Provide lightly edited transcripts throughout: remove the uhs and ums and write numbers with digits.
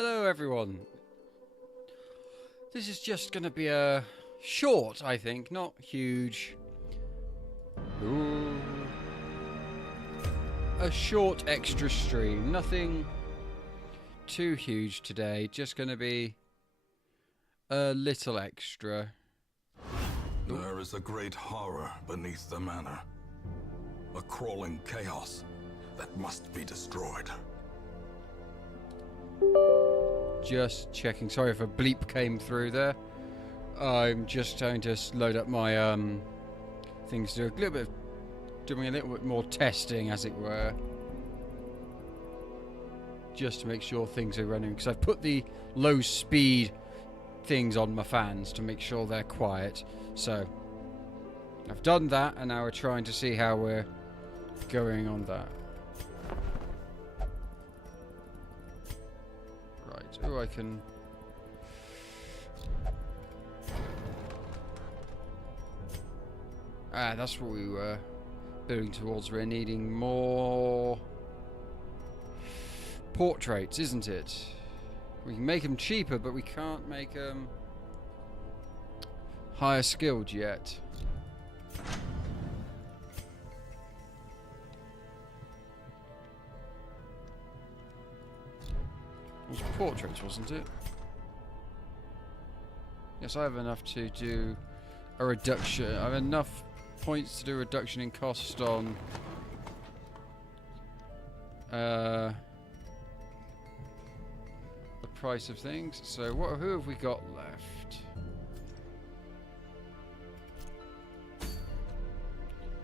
Hello everyone. This is just going to be a short, I think, not huge. Ooh. A short extra stream, nothing too huge today, just going to be a little extra. There is a great horror beneath the manor. A crawling chaos that must be destroyed. Just checking. Sorry if a bleep came through there. I'm just trying to load up my things to do doing a little bit more testing, as it were, just to make sure things are running. Because I've put the low speed things on my fans to make sure they're quiet. So I've done that, and now we're trying to see how we're going on that. Right. Oh, I can. Ah, that's what we were building towards. We're needing more portraits, isn't it? We can make them cheaper, but we can't make them higher skilled yet. It was portraits, wasn't it? Yes, I have enough to do a reduction. I have enough points to do a reduction in cost on the price of things. So who have we got left?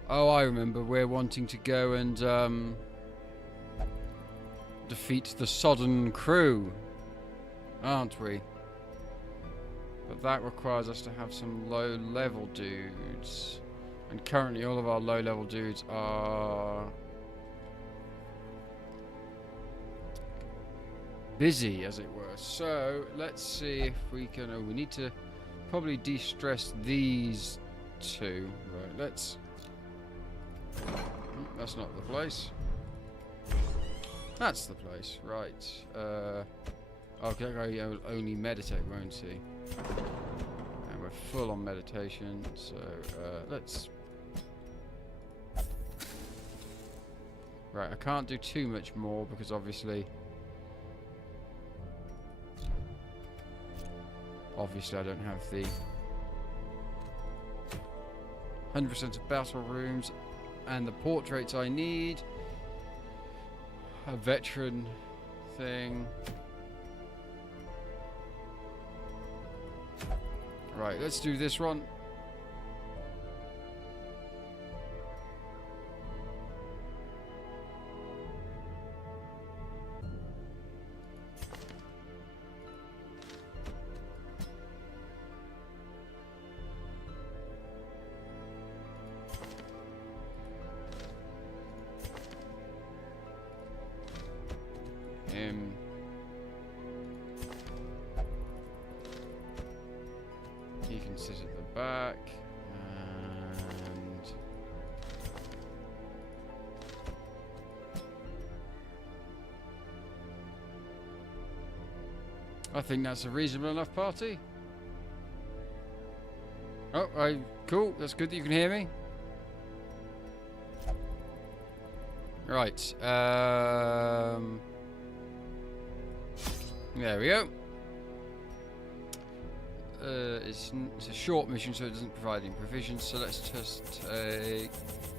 Oh, I remember. We're wanting to go and defeat the Sodden crew, aren't we? But that requires us to have some low-level dudes. And currently all of our low-level dudes are busy, as it were. So, let's see if we can... Oh, we need to probably de-stress these two. Right, let's... That's not the place. That's the place, right. Okay, I'll only meditate, won't he? And we're full on meditation, so let's... Right, I can't do too much more because obviously I don't have the 100% of battle rooms and the portraits I need. A veteran thing. Right, let's do this one. He can sit at the back, and I think that's a reasonable enough party. Oh, cool. That's good that you can hear me. Right. There we go. It's a short mission, so it doesn't provide any provisions. So let's just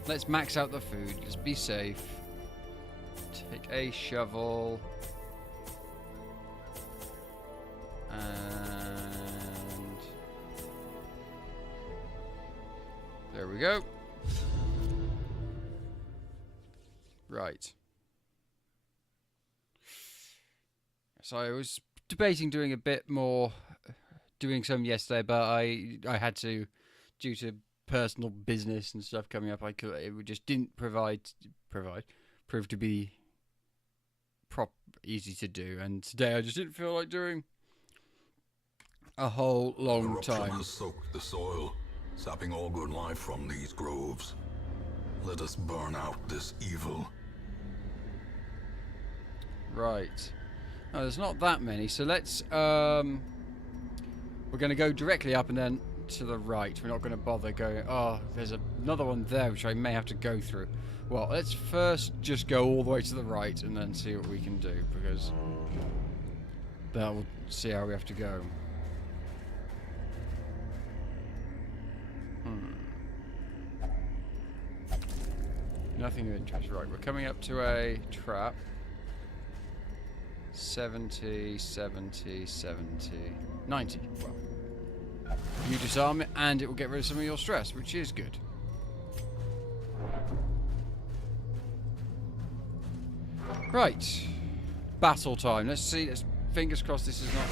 let's max out the food. Let's be safe. Take a shovel. And there we go. Right. So I was debating doing a bit more, doing some yesterday, but I had to, due to personal business and stuff coming up. It just didn't prove to be easy to do, and today I just didn't feel like doing a whole long time. Corruption has soaked the soil, sapping all good life from these groves. Let us burn out this evil. Right. Oh, there's not that many, so let's we're going to go directly up and then to the right. We're not going to bother going, oh, there's another one there which I may have to go through. Well, let's first just go all the way to the right and then see what we can do, because that will see how we have to go. Nothing of interest. Right, we're coming up to a trap. 70, 70, 70, 90. Well, you disarm it and it will get rid of some of your stress, which is good. Right. Battle time. Let's see. Fingers crossed this is not...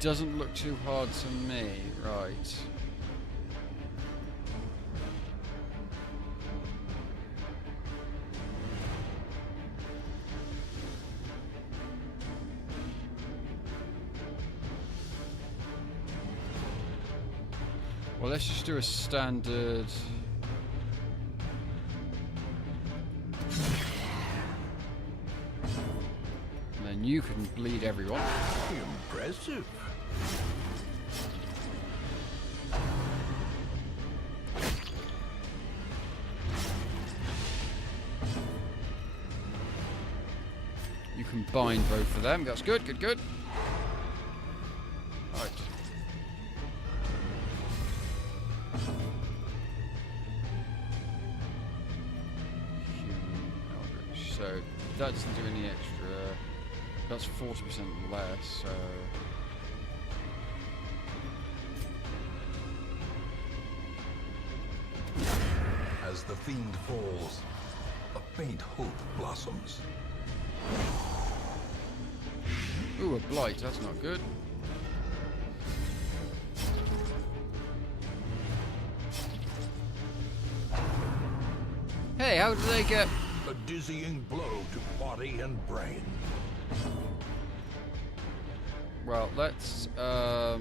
Doesn't look too hard to me. Right. Well, let's just do a standard... And then you can bleed everyone. Impressive. You can bind both of them. That's good, good, good. Right. So that doesn't do any extra. That's 40% less. So As the fiend falls, a faint hope blossoms. ooh, a blight. That's not good. Hey, how did they get? A dizzying blow to body and brain. Well, let's How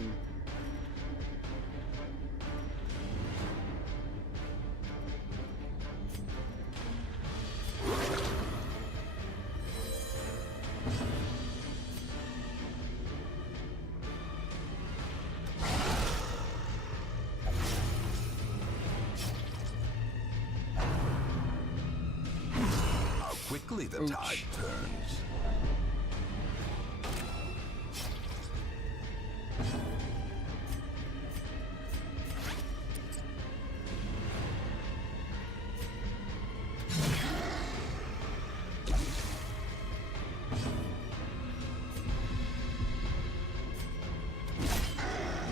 quickly the Ouch. tide turns.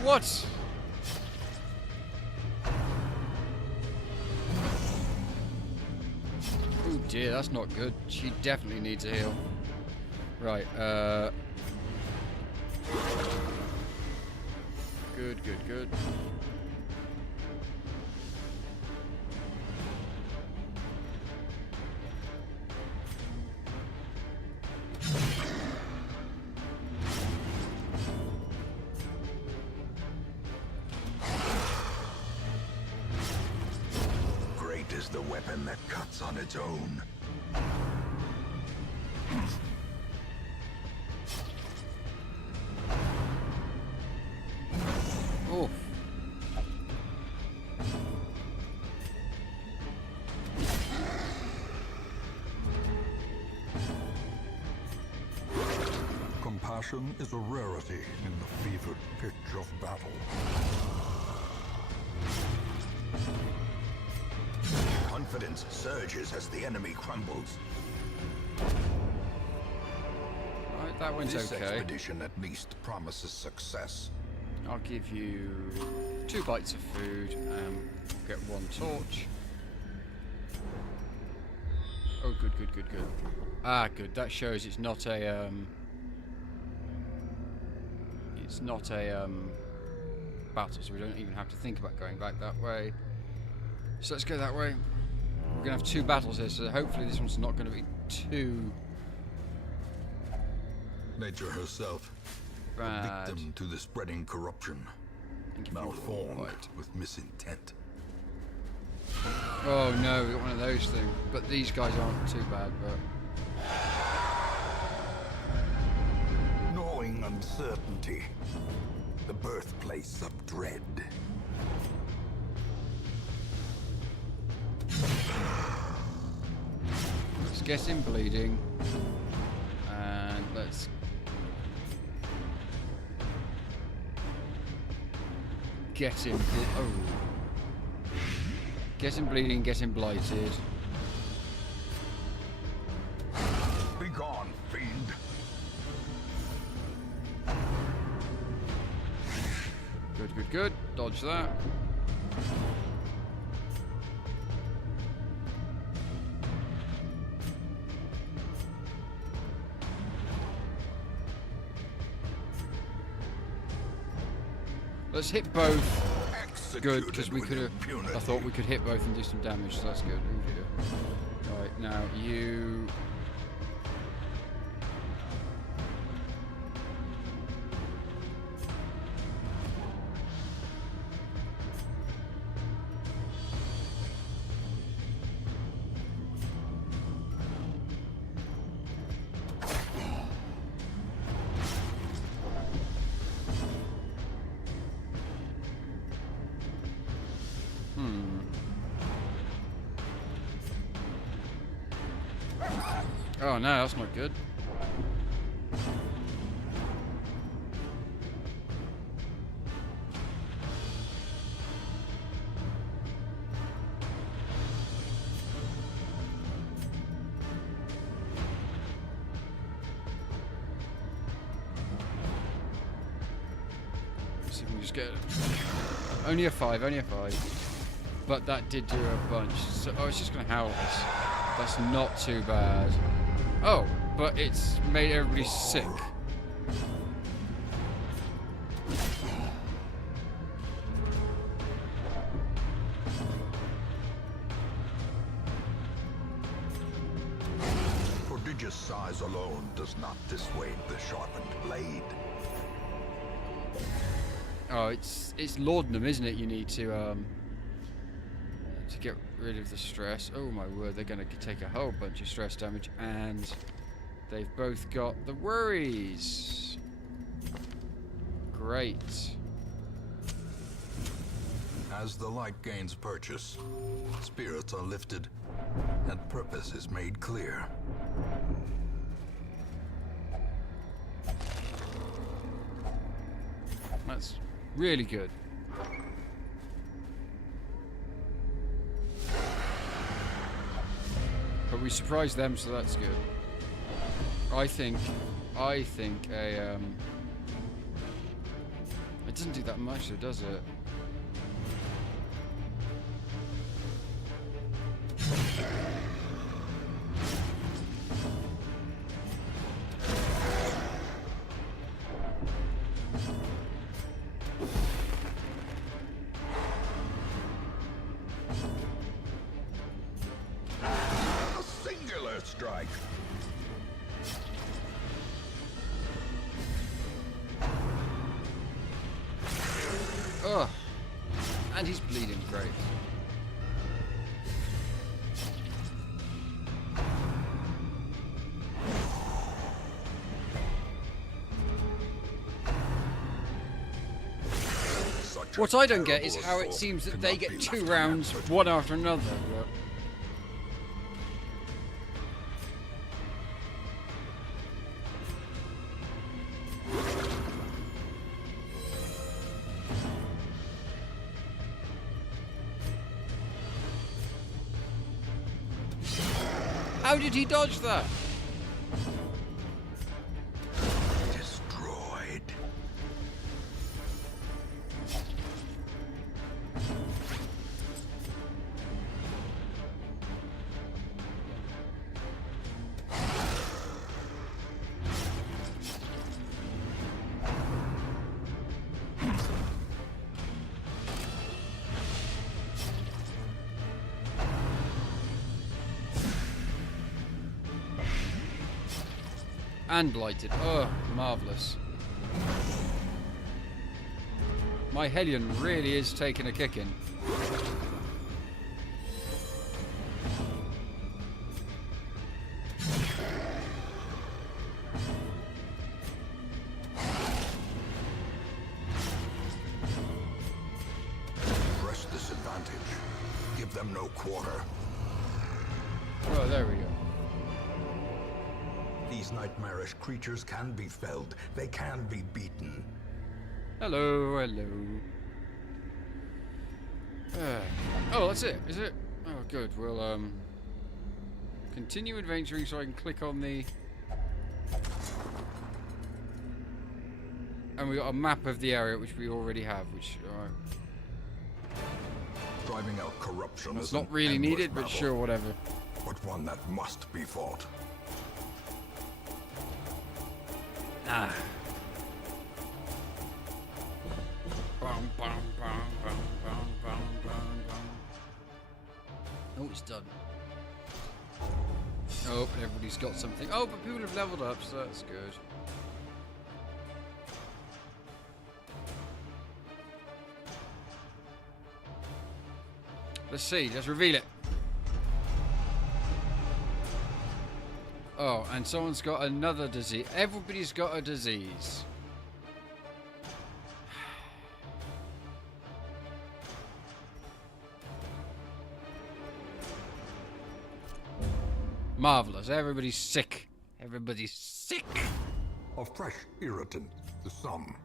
what? Oh dear, that's not good. She definitely needs a heal. Right, good, good, good. Great is the weapon that cuts on its own. Oh. Compassion is a rarity in the fevered pitch of battle. Confidence surges as the enemy crumbles. Right, that one's This okay. expedition at least promises success. I'll give you 2 bites of food and get 1 torch. Oh, good, good, good, good. Ah, good. That shows it's not a battle, so we don't even have to think about going back that way. So let's go that way. We're gonna have 2 battles here, so hopefully this one's not gonna be too Nature herself, a bad. victim to the spreading corruption, And give you malformed right. with misintent. Oh no, we got one of those things. But these guys aren't too bad, but uncertainty, the birthplace of dread. Let's get him bleeding. And let's... get him... oh. Get him bleeding, get him blighted. Be gone, fiend. Good, good, good. Dodge that. Let's hit both. Good, because we could have... I thought we could hit both and do some damage, so that's good. Oh dear. Right, now you... Oh no, that's not good. Let's see if we can just get it. Only a 5, only a 5. But that did do a bunch. So, oh, it's just going to howl us. That's not too bad. Oh, but it's made everybody sick. Prodigious size alone does not dissuade the sharpened blade. Oh, it's laudanum, isn't it? You need to get rid of the stress. Oh my word, they're going to take a whole bunch of stress damage, and they've both got the worries. Great. As the light gains purchase, spirits are lifted, and purpose is made clear. That's really good. But we surprised them, so that's good. I think a it doesn't do that much though, does it? A singular strike. Ugh. And he's bleeding, great. What I don't get is how it seems that they get 2 rounds, one after another. But... how did he dodge that? Destroyed. And blighted. Oh, marvellous. My Hellion really is taking a kicking. quarter. Oh, there we go. These nightmarish creatures can be felled. They can be beaten. Hello, hello. Oh, that's it, is it? Oh, good. We'll, continue adventuring so I can click on the... And we got a map of the area, which we already have, which... Alright. Driving out corruption It's is not an really endless needed, but battle, sure, whatever. but one that must be fought. Ah. Bum, bum, bum, bum, bum, bum, bum, bum. Oh, it's done. Oh, but everybody's got something. Oh, but people have leveled up, so that's good. Let's see, let's reveal it. Oh, and someone's got another disease. Everybody's got a disease. Marvelous. Everybody's sick. Everybody's sick. A fresh irritant to some.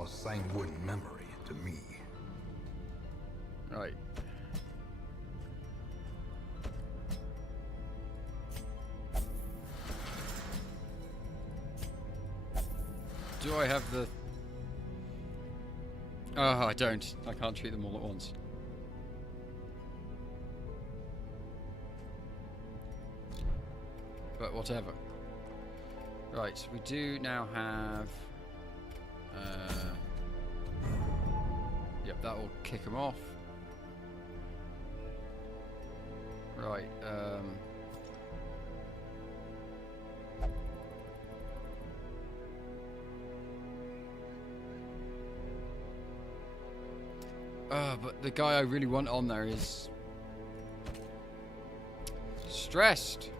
A sanguine memory to me. Right. Do I have the... Oh, I don't. I can't treat them all at once. But whatever. Right, we do now have... Yep, that will kick them off. Right, but the guy I really want on there is... stressed.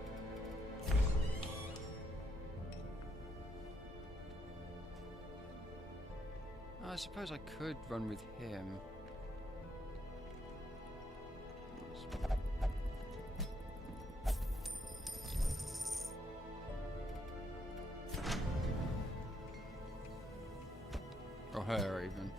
I suppose I could run with him. Or her, even.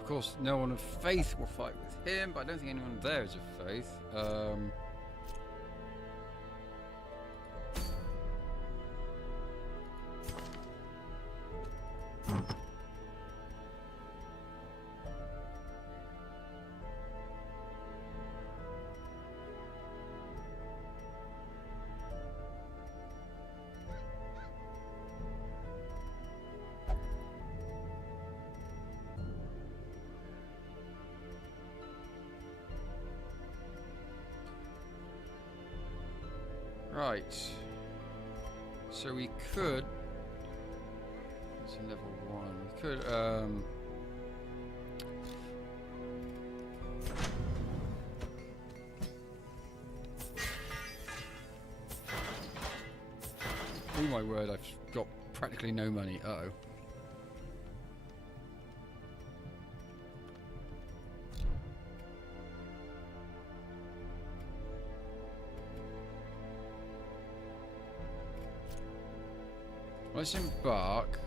Of course, no one of faith will fight with him, but I don't think anyone there is of faith. Right. So we could... It's a level 1. We could, oh my word, I've got practically no money. Uh-oh. Let's embark.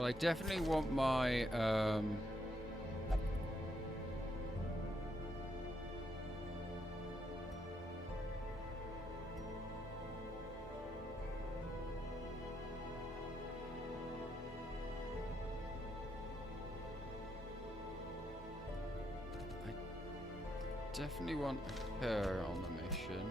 Well, I definitely want my definitely want her on the mission.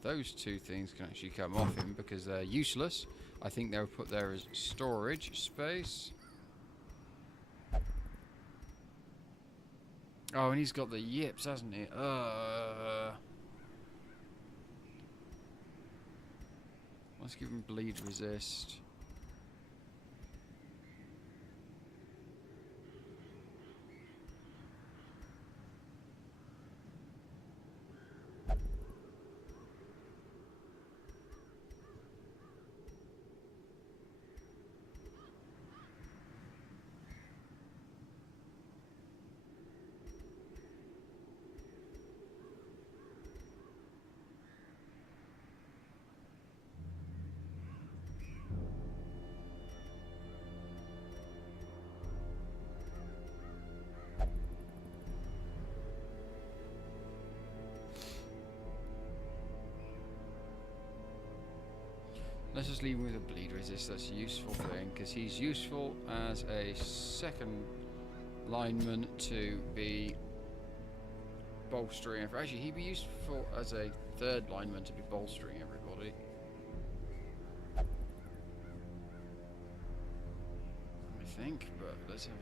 Those two things can actually come off him because they're useless. I think they were put there as storage space. Oh, and he's got the yips, hasn't he? Let's give him bleed resist. Let's just leave him with a bleed resist. That's a useful thing because he's useful as a second lineman to be bolstering. Actually, he'd be useful as a third lineman to be bolstering everybody. I think, but let's have.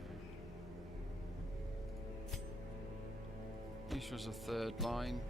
Useful as a third line.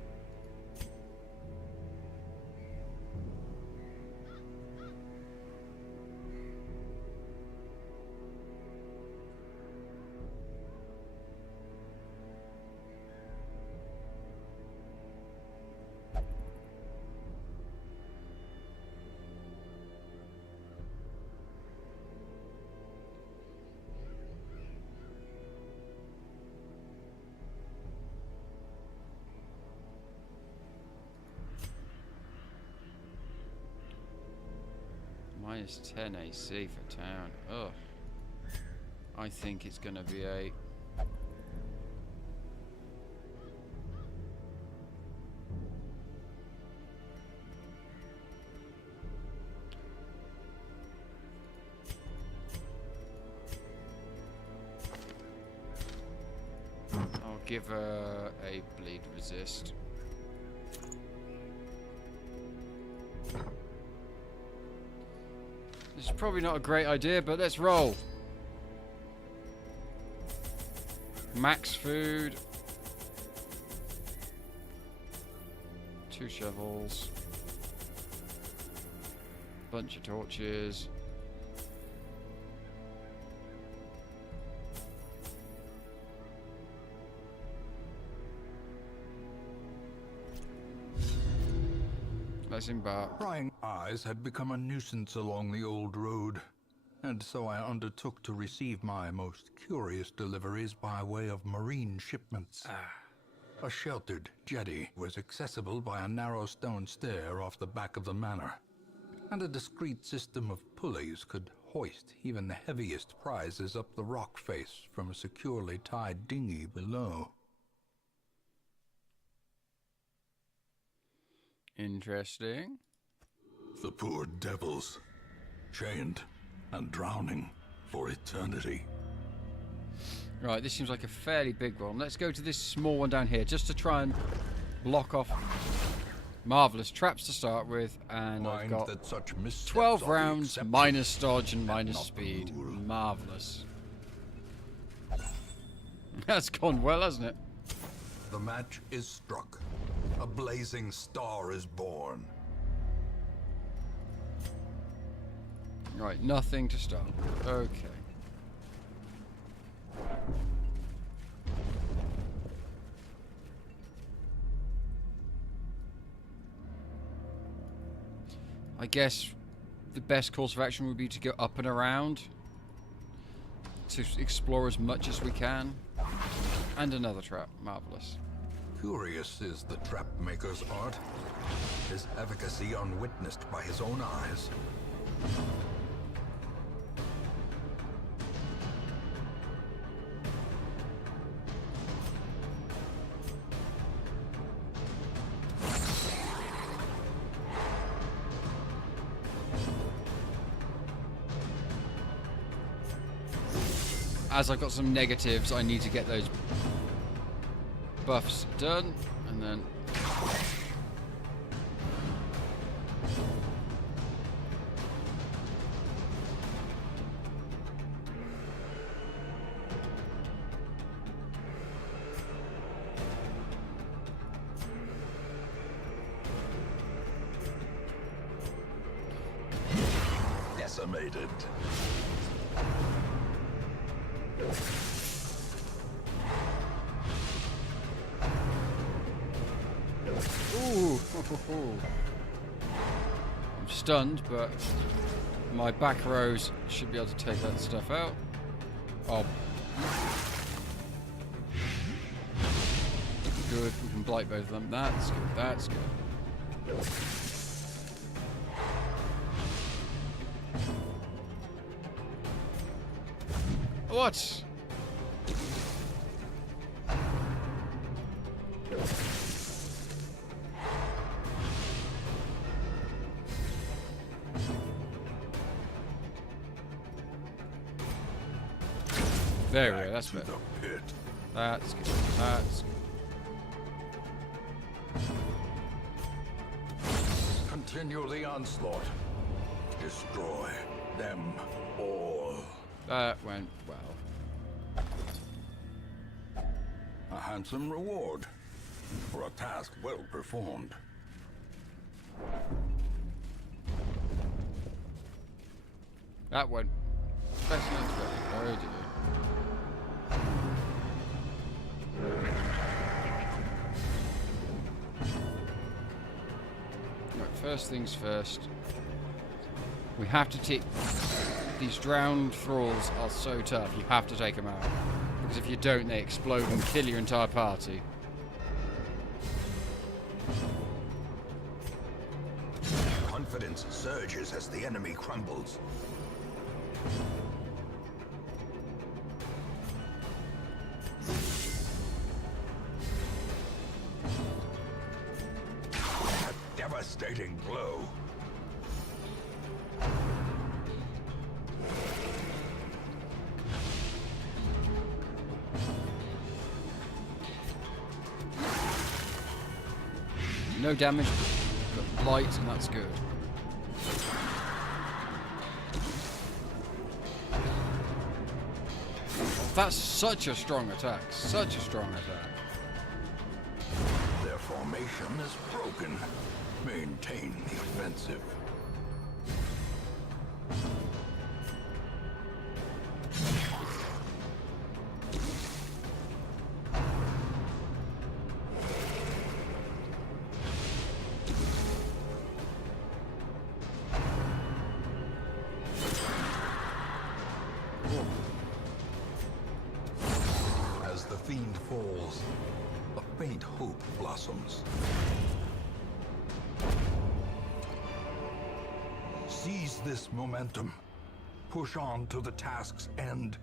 Minus 10 AC for town. Ugh. I think it's going to be a... I'll give her a bleed resist. This is probably not a great idea, but let's roll. Max food. 2 shovels. Bunch of torches. Let's embark. Prying eyes had become a nuisance along the old road, and so I undertook to receive my most curious deliveries by way of marine shipments. A sheltered jetty was accessible by a narrow stone stair off the back of the manor, and a discreet system of pulleys could hoist even the heaviest prizes up the rock face from a securely tied dinghy below. Interesting. The poor devils, chained and drowning for eternity. Right, this seems like a fairly big one. Let's go to this small one down here just to try and block off. Marvellous traps to start with, and I've got that such 12 rounds, minus dodge and minus speed. Marvellous. That's gone well, hasn't it? The match is struck. A blazing star is born. Right, nothing to start with. Okay. I guess the best course of action would be to go up and around to explore as much as we can. And another trap. Marvelous. Curious is the trap maker's art. His efficacy unwitnessed by his own eyes. As I've got some negatives, I need to get those buffs done, and then Decimated. ooh, I'm stunned, but my back rows should be able to take that stuff out. Oh, good. We can blight both of them. That's good. That's good. What? There we go, that's better. That's good. That's good. Continue the onslaught. Destroy them all. That went well. A handsome reward for a task well performed. That went better than expected. Oh dear. Right, first things first. We have to take... These drowned thralls are so tough, you have to take them out. Because if you don't, they explode and kill your entire party. Confidence surges as the enemy crumbles. A devastating blow. No damage, but blight, and that's good. That's such a strong attack. Such a strong attack. Their formation is broken. Maintain the offensive. As the fiend falls, a faint hope blossoms. Seize this momentum. Push on to the task's end.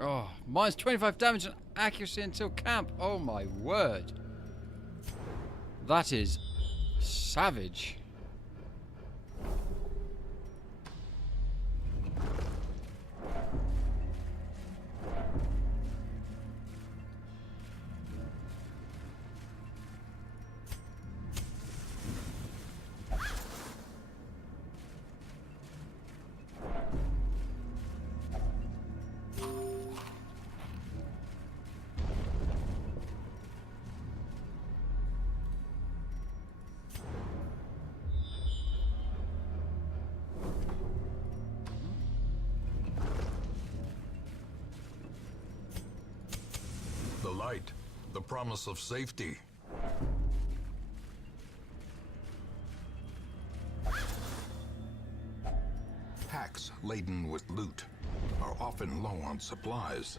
Oh, minus 25 damage and accuracy until camp. Oh my word. That is savage. light, the promise of safety. Packs laden with loot are often low on supplies.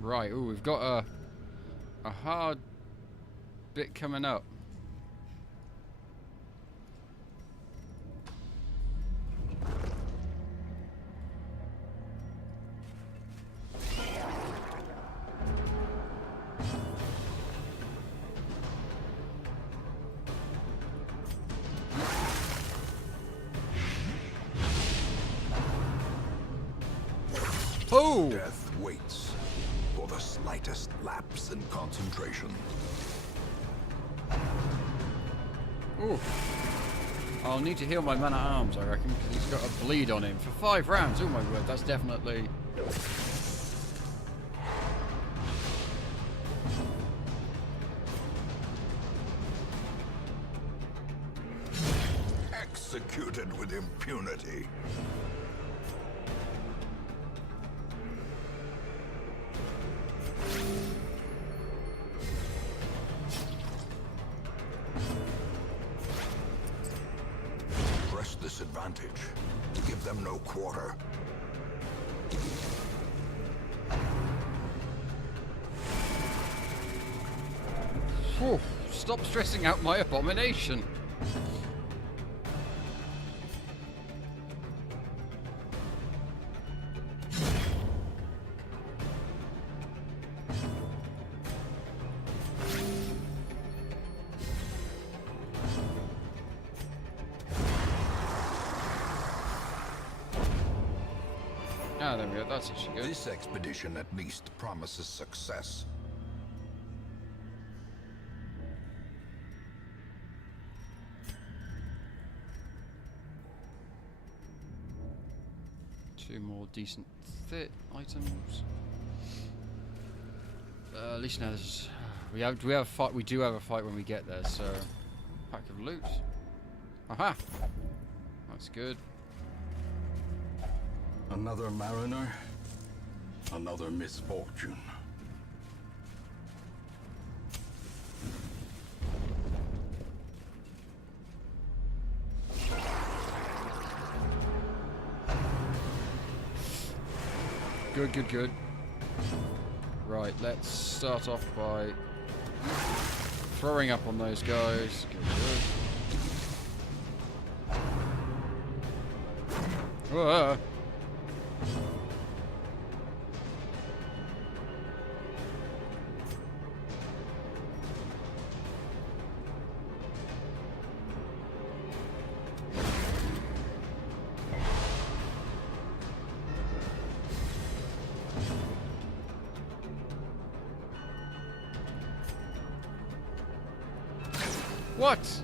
Right, ooh, we've got a hard bit coming up. Oh! Death waits for the slightest lapse in concentration. Ooh. I'll need to heal my man at arms, I reckon, because he's got a bleed on him for 5 rounds. Oh my word, that's definitely... Executed with impunity. Press this advantage. Give them no quarter. Whew, stop stressing out my abomination. Ah, there we go. That's actually good. This expedition at least promises success. Two more decent fit items. At least now there's we have a fight. We do have a fight when we get there. So pack of loot. Aha! That's good. Another mariner, another misfortune. Good, good, good. Right, let's start off by throwing up on those guys. Good, good. Whoa. What?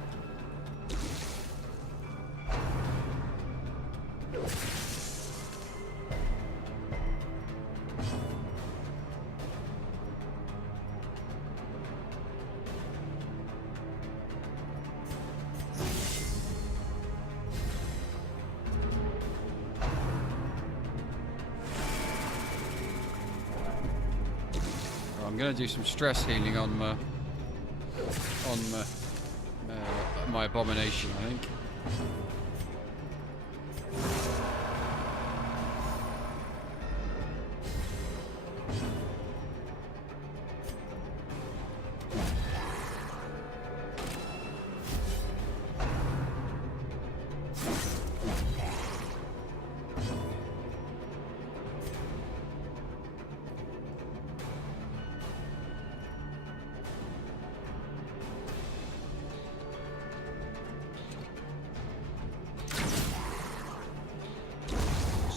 I'm gonna do some stress healing on my abomination, I think.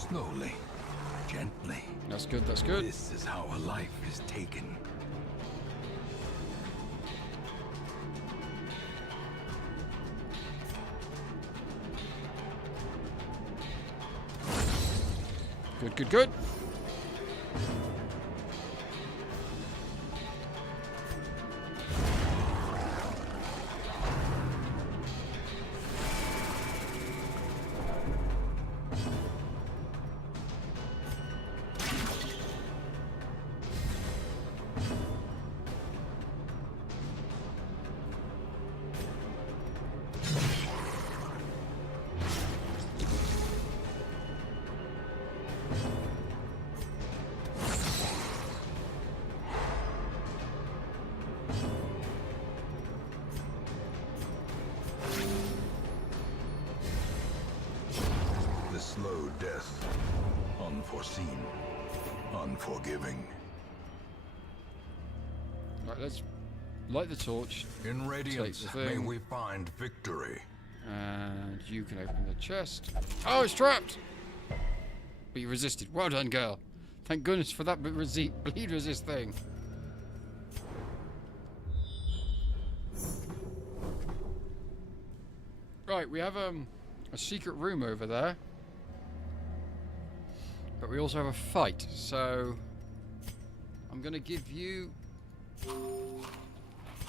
Slowly, gently. That's good, that's good. This is how a life is taken. Good, good, good. slow death. Unforeseen. Unforgiving. Right, let's light the torch. In radiance, Take the may thing. we find victory. And you can open the chest. Oh, it's trapped! But you resisted. Well done, girl. Thank goodness for that bleed resist thing. Right, we have a secret room over there. But we also have a fight, so I'm gonna give you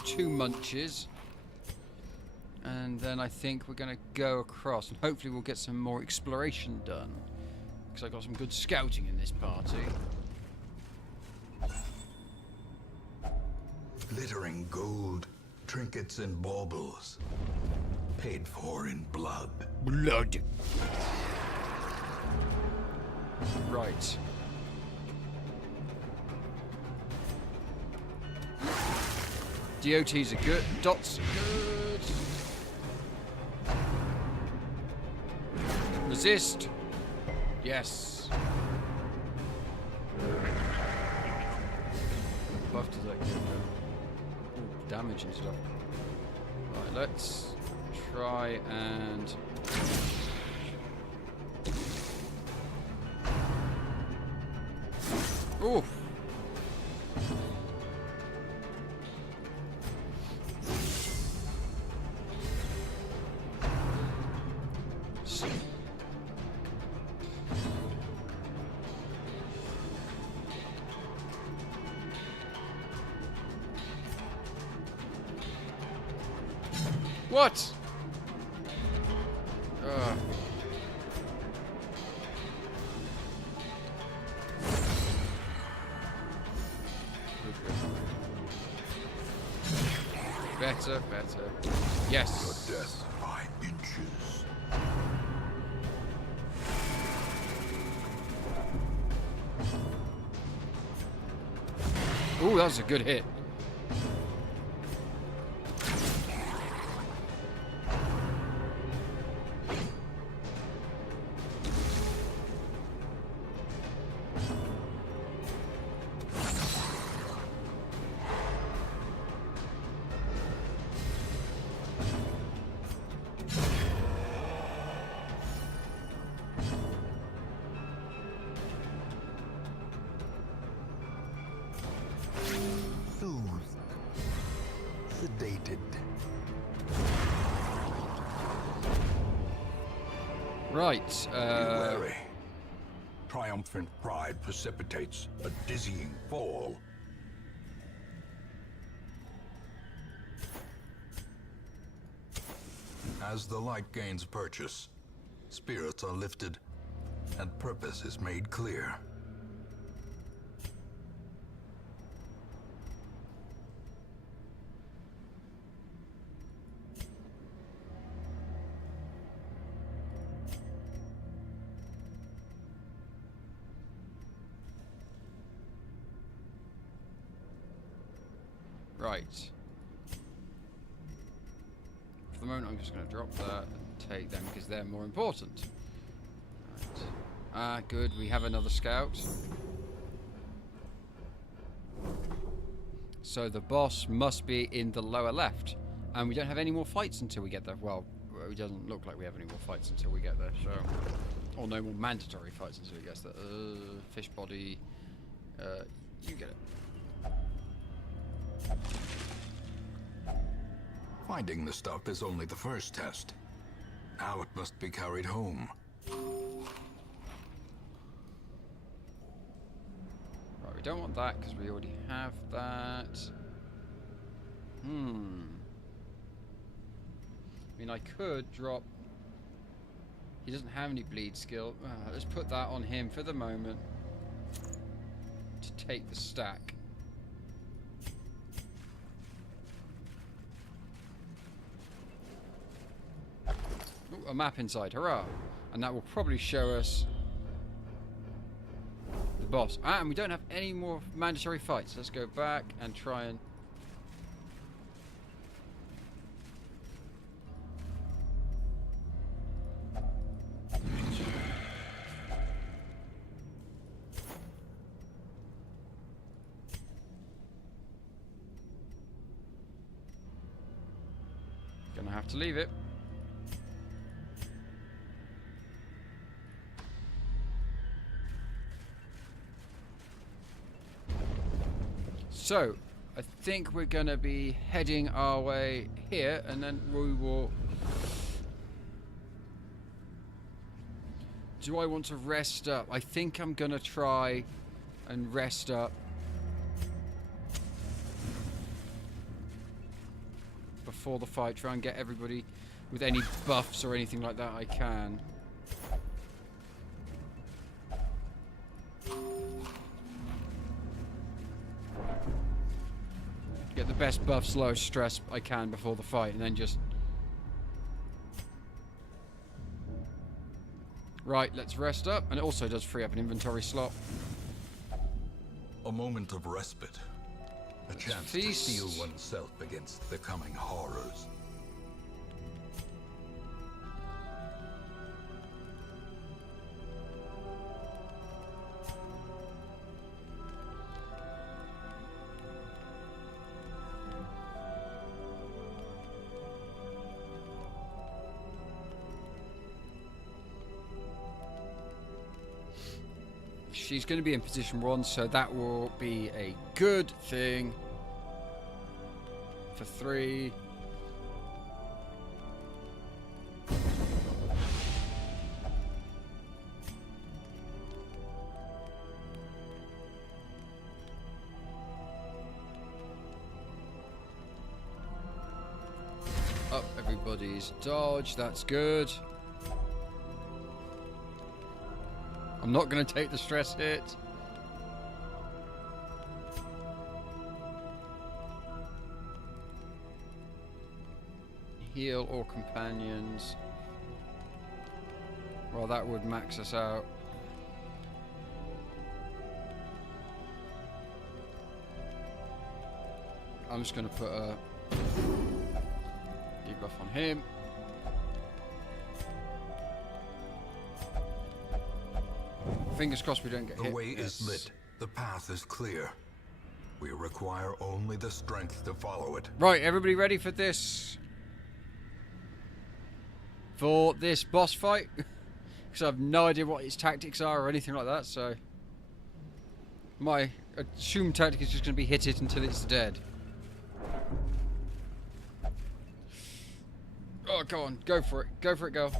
2 munches. And then I think we're going to go across, and hopefully we'll get some more exploration done. Because I got some good scouting in this party. Glittering gold, trinkets and baubles. Paid for in blood. Blood! Right. DOTs are good. Dots are good. Resist. Yes. Buff does that give damage and stuff. Right, let's try and... Oof. What? Better, better. Yes. Your death by inches. Ooh, that was a good hit. Soothed. Sedated. Right. Be wary. Triumphant pride precipitates a dizzying fall. As the light gains purchase, spirits are lifted, and purpose is made clear. Right. For the moment, I'm just going to drop that and take them because they're more important. Right. Ah, good. We have another scout. So the boss must be in the lower left. And we don't have any more fights until we get there. Well, it doesn't look like we have any more fights until we get there, so... Or no more mandatory fights until we get there. Fish body... you get it. Finding the stuff is only the first test. Now it must be carried home. Right, we don't want that because we already have that. I mean, I could drop... He doesn't have any bleed skill. Let's put that on him for the moment. To take the stack. Ooh, a map inside, hurrah! And that will probably show us the boss. Ah, and we don't have any more mandatory fights. Let's go back and try and... Gonna have to leave it. So, I think we're gonna be heading our way here, and then we will... Do I want to rest up? I think I'm gonna try and rest up before the fight. Try and get everybody with any buffs or anything like that I can. Get the best buffs, lowest stress I can before the fight, and then just... Right, let's rest up. And it also does free up an inventory slot. A moment of respite. A chance to steel oneself against the coming horrors. She's going to be in position 1, so that will be a good thing. For 3. Up everybody's dodge, that's good. I'm not going to take the stress hit. Heal or companions. Well, that would max us out. I'm just going to put a debuff on him. Fingers crossed we don't get hit. The way is lit. The path is clear. We require only the strength to follow it. Right, everybody ready for this? For this boss fight? Because I have no idea what its tactics are or anything like that, so... My assumed tactic is just going to be hit it until it's dead. Oh, go on. Go for it. Go for it, girl.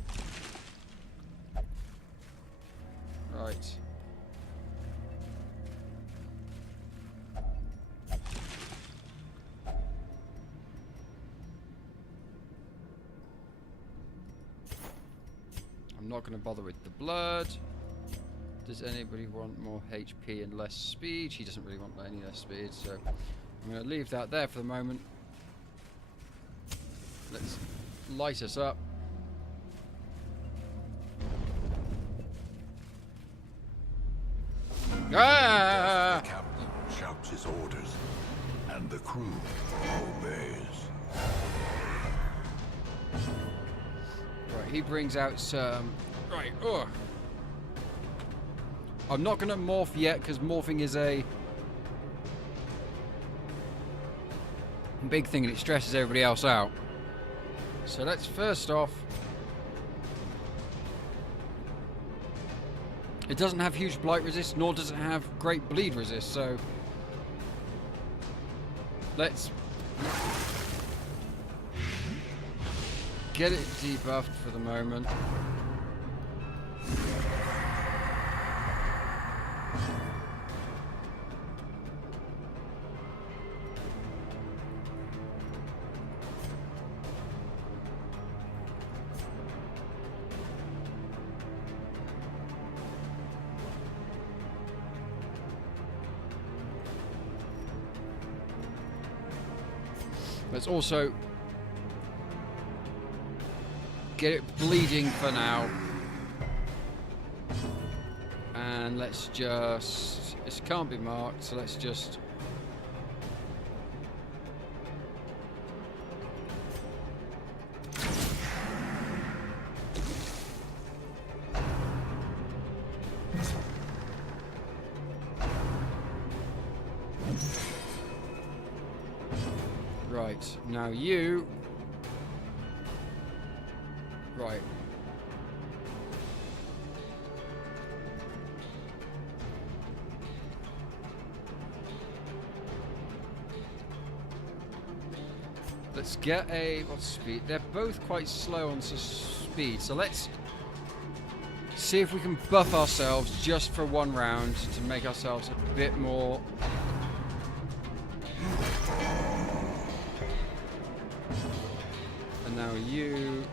Right. I'm not going to bother with the blood. Does anybody want more HP and less speed? She doesn't really want any less speed, so I'm going to leave that there for the moment. Let's light us up. Ah! The captain shouts his orders, and the crew obeys. Right, he brings out some... Right, ugh. I'm not going to morph yet, because morphing is a big thing, and it stresses everybody else out. So let's first off... It doesn't have huge blight resist, nor does it have great bleed resist, so... Let's... get it debuffed for the moment. Let's also get it bleeding for now. And let's just... This can't be marked, so let's just... Right, now you Let's get a... What's speed? They're both quite slow on speed, so let's see if we can buff ourselves just for one round to make ourselves a bit more... And now you...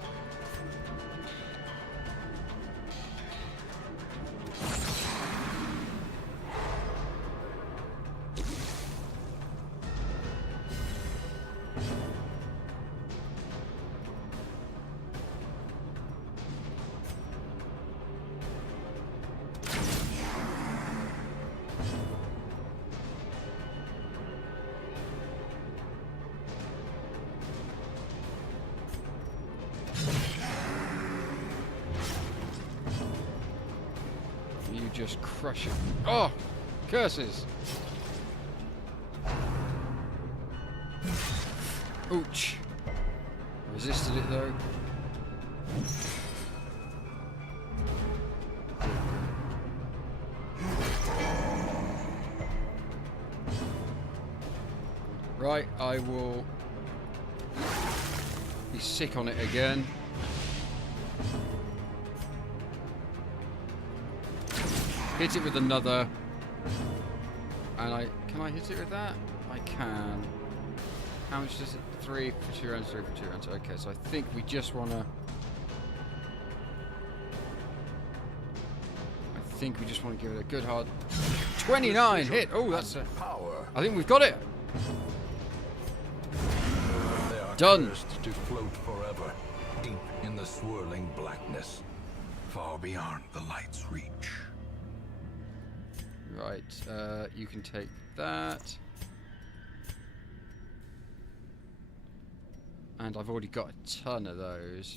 Just crush it. Oh! Curses! Ouch! Resisted it though. Right, I will be sick on it again. Hit it with another, and can I hit it with that? I can. How much does it? 3 for 2 rounds, 3 for 2 rounds. Okay, so I think we just want to. I think we just want to give it a good hard 29 hit. Oh, that's a power. I think we've got it. They are Done. cursed to float forever, deep in the swirling blackness, far beyond the light's reach. Right, you can take that. And I've already got a ton of those.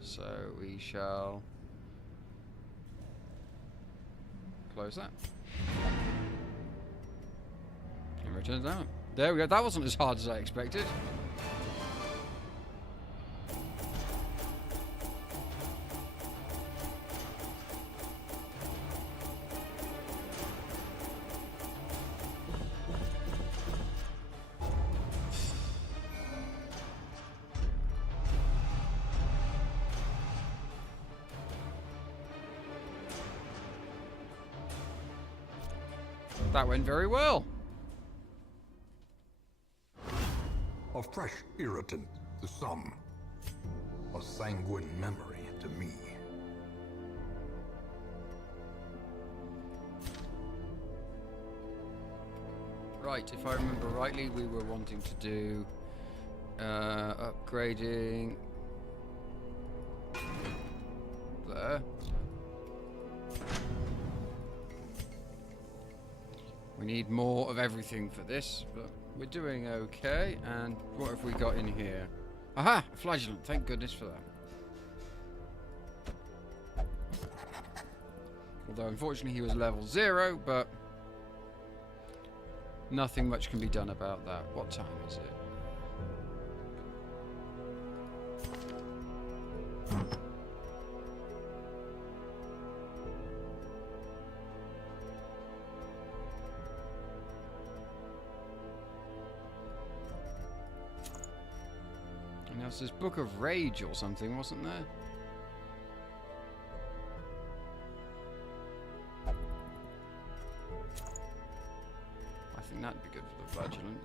So we shall close that. And return that. There we go. That wasn't as hard as I expected. That went very well. A fresh irritant to some, a sanguine memory to me. Right, if I remember rightly, we were wanting to do upgrading there. We need more of everything for this, but we're doing okay. And what have we got in here? Aha! A flagellant. Thank goodness for that. Although, unfortunately, he was level 0, but nothing much can be done about that. What time is it? And there's this Book of Rage or something, wasn't there? I think that'd be good for the flagellant.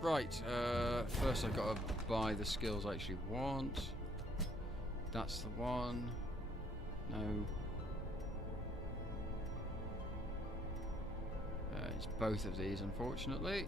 Right, first I've got to buy the skills I actually want. That's the one. No. It's both of these, unfortunately.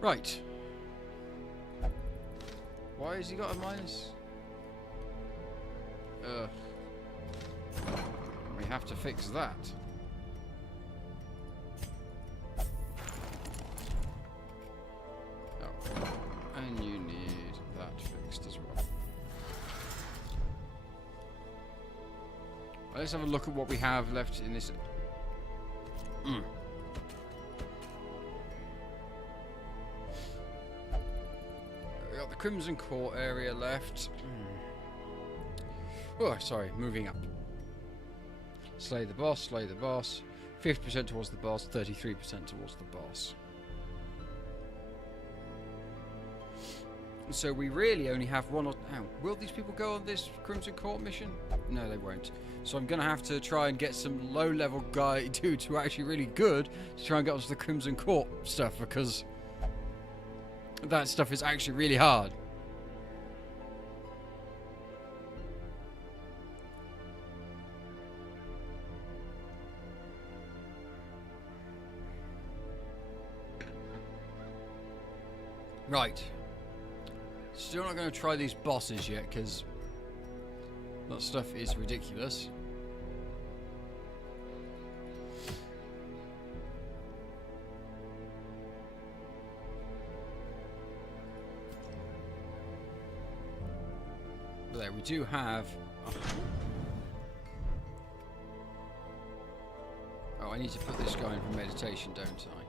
Right. Why has he got a minus? We have to fix that. Oh. And you need that fixed as well. Let's have a look at what we have left in this. We got the Crimson Court area left. Oh, sorry, moving up. Slay the boss, slay the boss. 50% towards the boss, 33% towards the boss. So we really only have one or... Oh, will these people go on this Crimson Court mission? No, they won't. So I'm going to have to try and get some low-level guy dudes who are actually really good to try and get onto the Crimson Court stuff, because that stuff is actually really hard. Right. Still not going to try these bosses yet, because that stuff is ridiculous. But there, we do have... Oh, I need to put this guy in for meditation, don't I?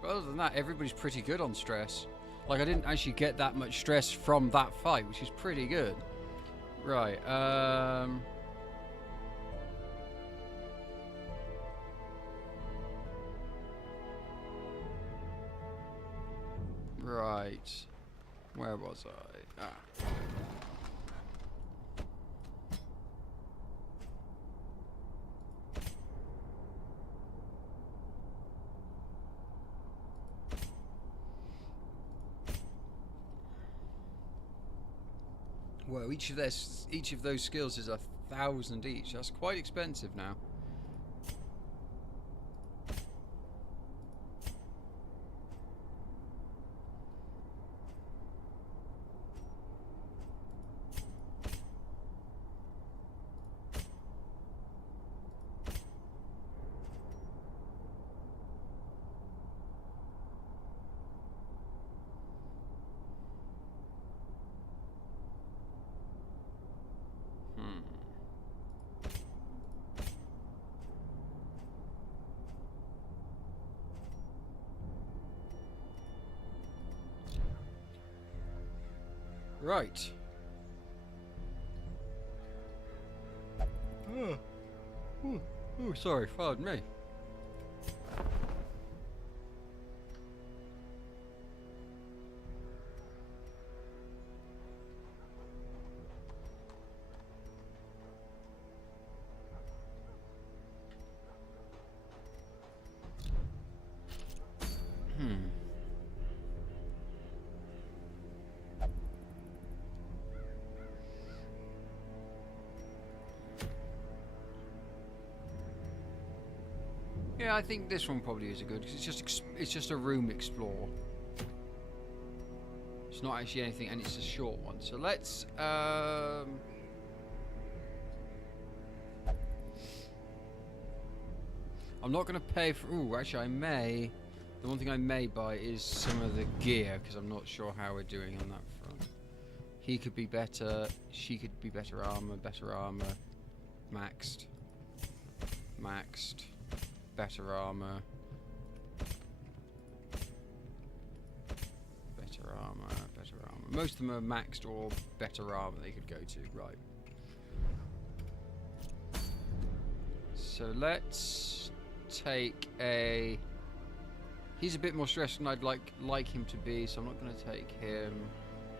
But other than that, everybody's pretty good on stress. Like, I didn't actually get that much stress from that fight, which is pretty good. Right, Right. Where was I? Ah. Well, each of those skills is 1,000 each. That's quite expensive now. Right. Oh, sorry, pardon me. Yeah, I think this one probably is a good, because it's just a room explore. It's not actually anything, and it's a short one. So let's I'm not going to pay for... Ooh, actually I may... The one thing I may buy is some of the gear, because I'm not sure how we're doing on that front. He could be better, she could be better armor, maxed. Better armor. Better armor. Most of them are maxed or better armor they could go to. Right. So let's take a... He's a bit more stressed than I'd like him to be, so I'm not going to take him.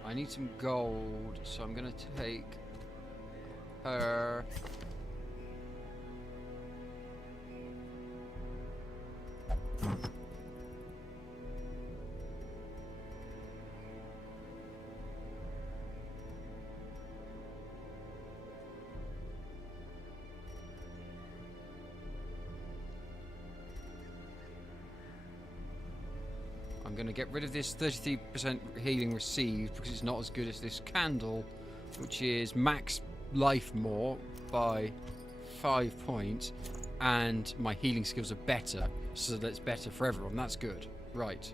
I need some gold, so I'm going to take her. I'm going to get rid of this 33% healing received because it's not as good as this candle, which is max life more by 5 points, and my healing skills are better, so that's better for everyone. That's good. Right.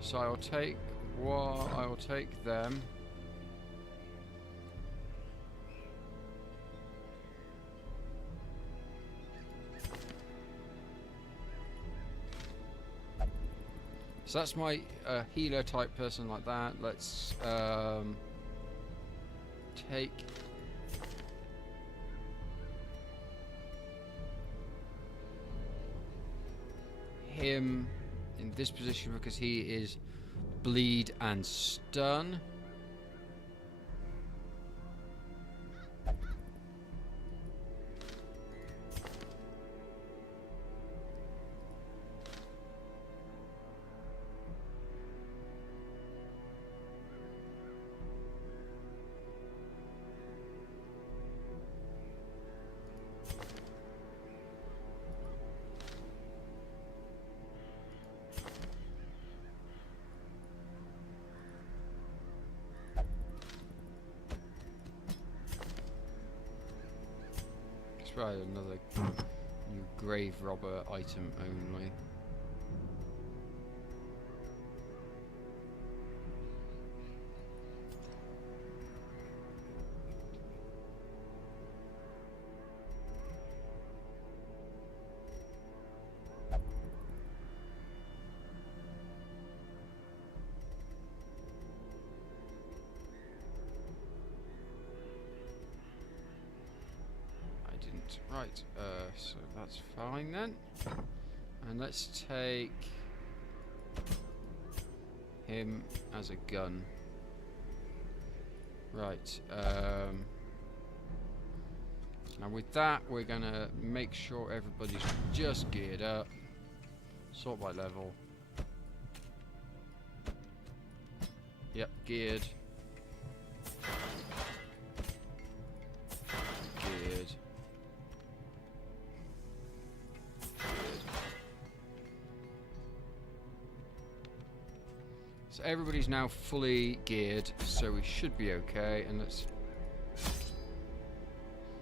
So I'll take them. So that's my healer type person like that. Let's take him in this position because he is bleed and stun. Try another new grave robber item only. Right, so that's fine then. And let's take him as a gun. Right, now with that we're gonna make sure everybody's just geared up. Sort by level. Yep, geared. Geared. So everybody's now fully geared, so we should be okay. And let's.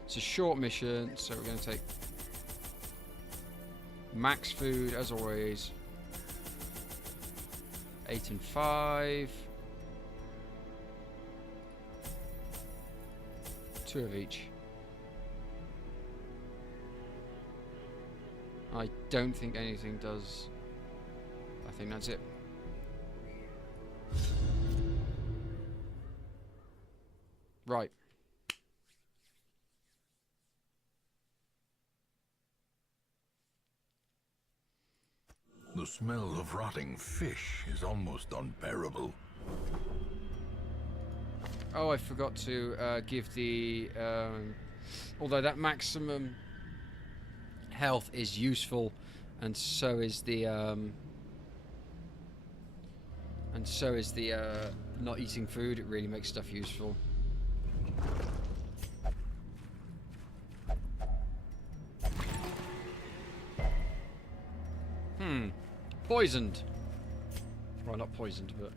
It's a short mission, so we're going to take max food as always. 8 and 5. 2 of each. I don't think anything does. I think that's it. Right. The smell of rotting fish is almost unbearable. Oh, I forgot to give the... although that maximum health is useful, and so is the... not eating food. It really makes stuff useful. Poisoned. Well, not poisoned, but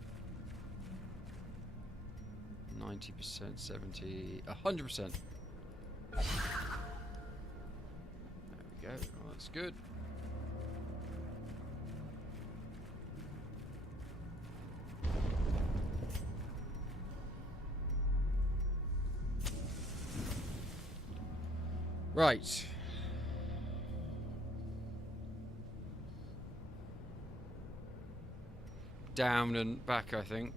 90%, 70, 100%. There we go. Oh, that's good. Right. Down and back, I think.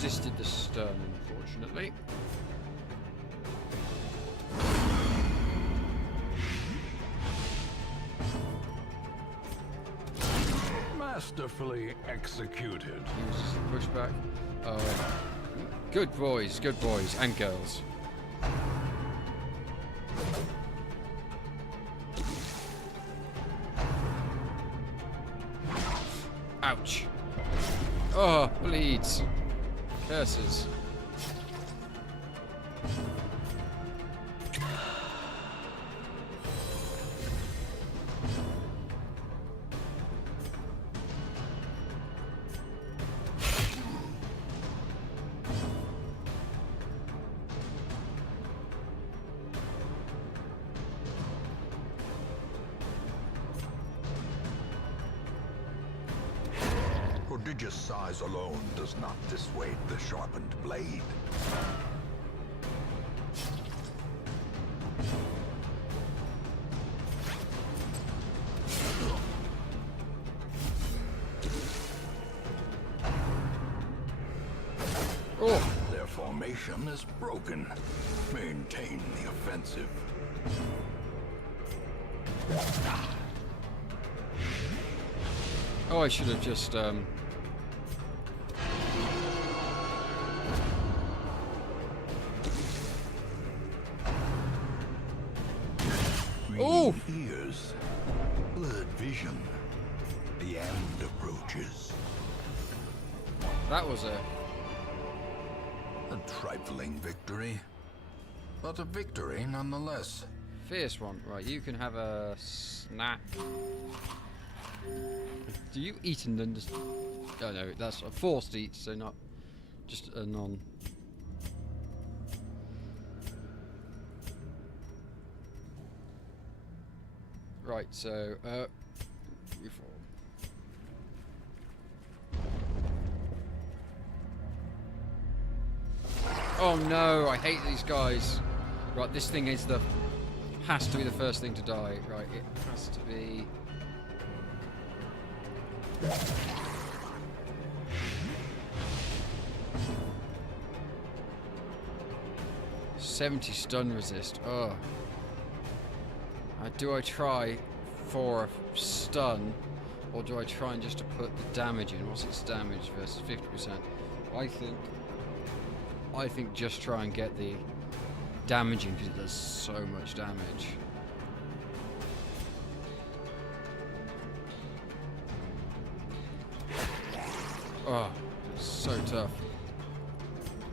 resisted the stun, unfortunately. Masterfully executed. Uses the pushback. Good boys and girls. Ouch. Oh, bleeds. Curses. Prodigious size alone does not dissuade the sharpened blade. Oh! Their formation is broken. Maintain the offensive. Oh, I should have just, Oh! Ears, blurred vision. The end approaches. That was a trifling victory, but a victory nonetheless. fierce one. Right, you can have a snack. Do you eat and then just... Oh no, that's a forced eat, so not just a non... Right, so, reform. Oh no, I hate these guys. Right, this thing is the... has to be the first thing to die. Right, it has to be... $70 stun resist. Oh. Do I try for a stun, or do I try and just to put the damage in? What's its damage versus 50%? I think just try and get the damage in because it does so much damage. Oh, it's so tough.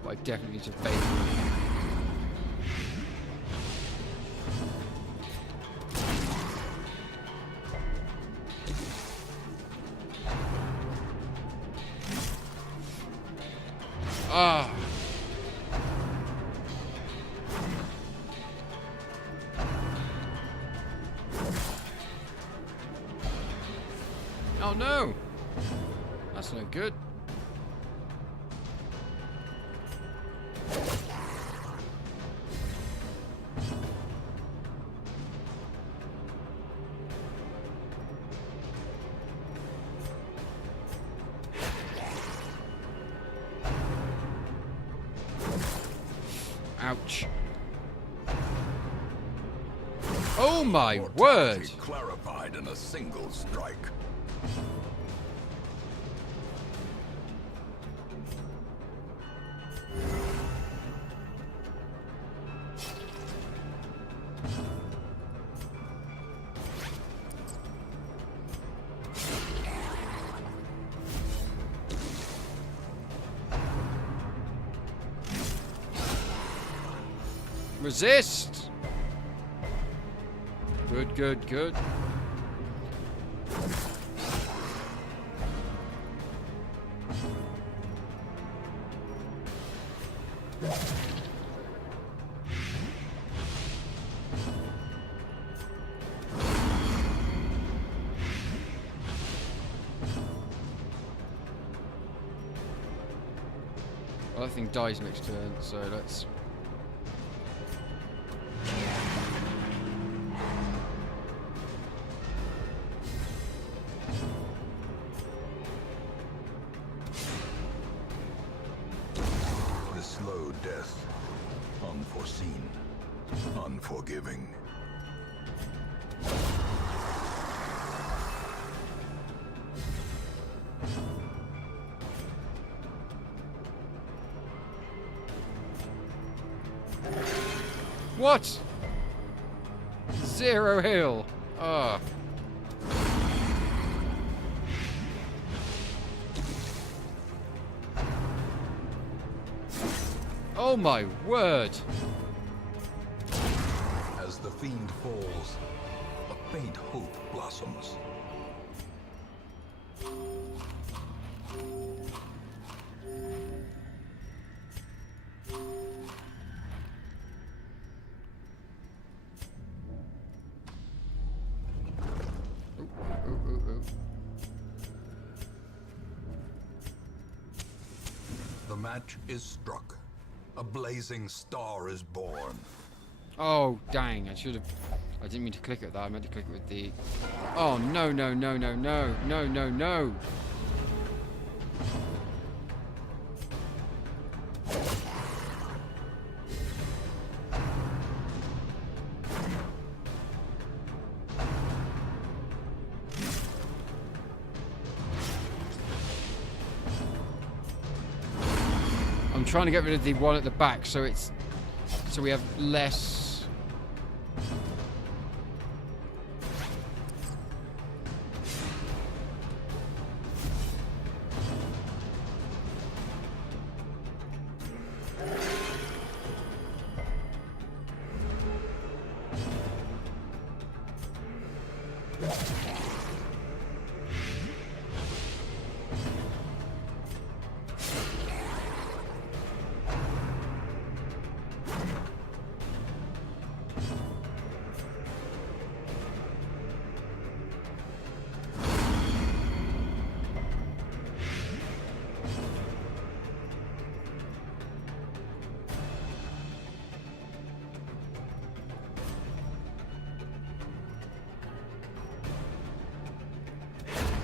But I definitely need to bait. Ah. Oh no! That's no good. Ouch. Oh my word! Clarified in a single strike. Resist! Good, good, good. Well, that thing dies next turn, so let's... slow death. Unforeseen. Unforgiving. What? Zero heal. Ah. Oh my word. As the fiend falls, a faint hope blossoms. Ooh. The match is struck. A blazing star is born. Oh, dang. I didn't mean to click at that. I meant to click with the... Oh, no. I'm trying to get rid of the one at the back so we have less.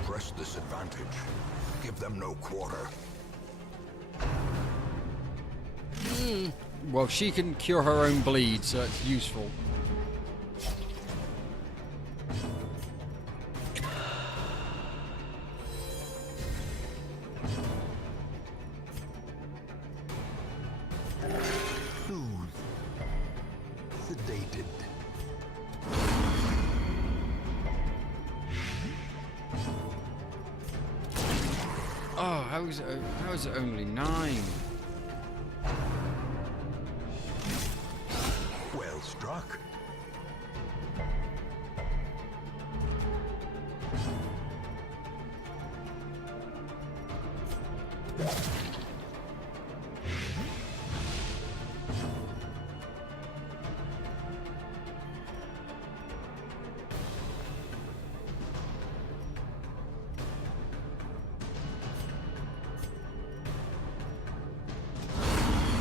Press this advantage. Give them no quarter. Well, she can cure her own bleed, so it's useful. Soothed. Sedated. Oh, how is it only 9? Well struck.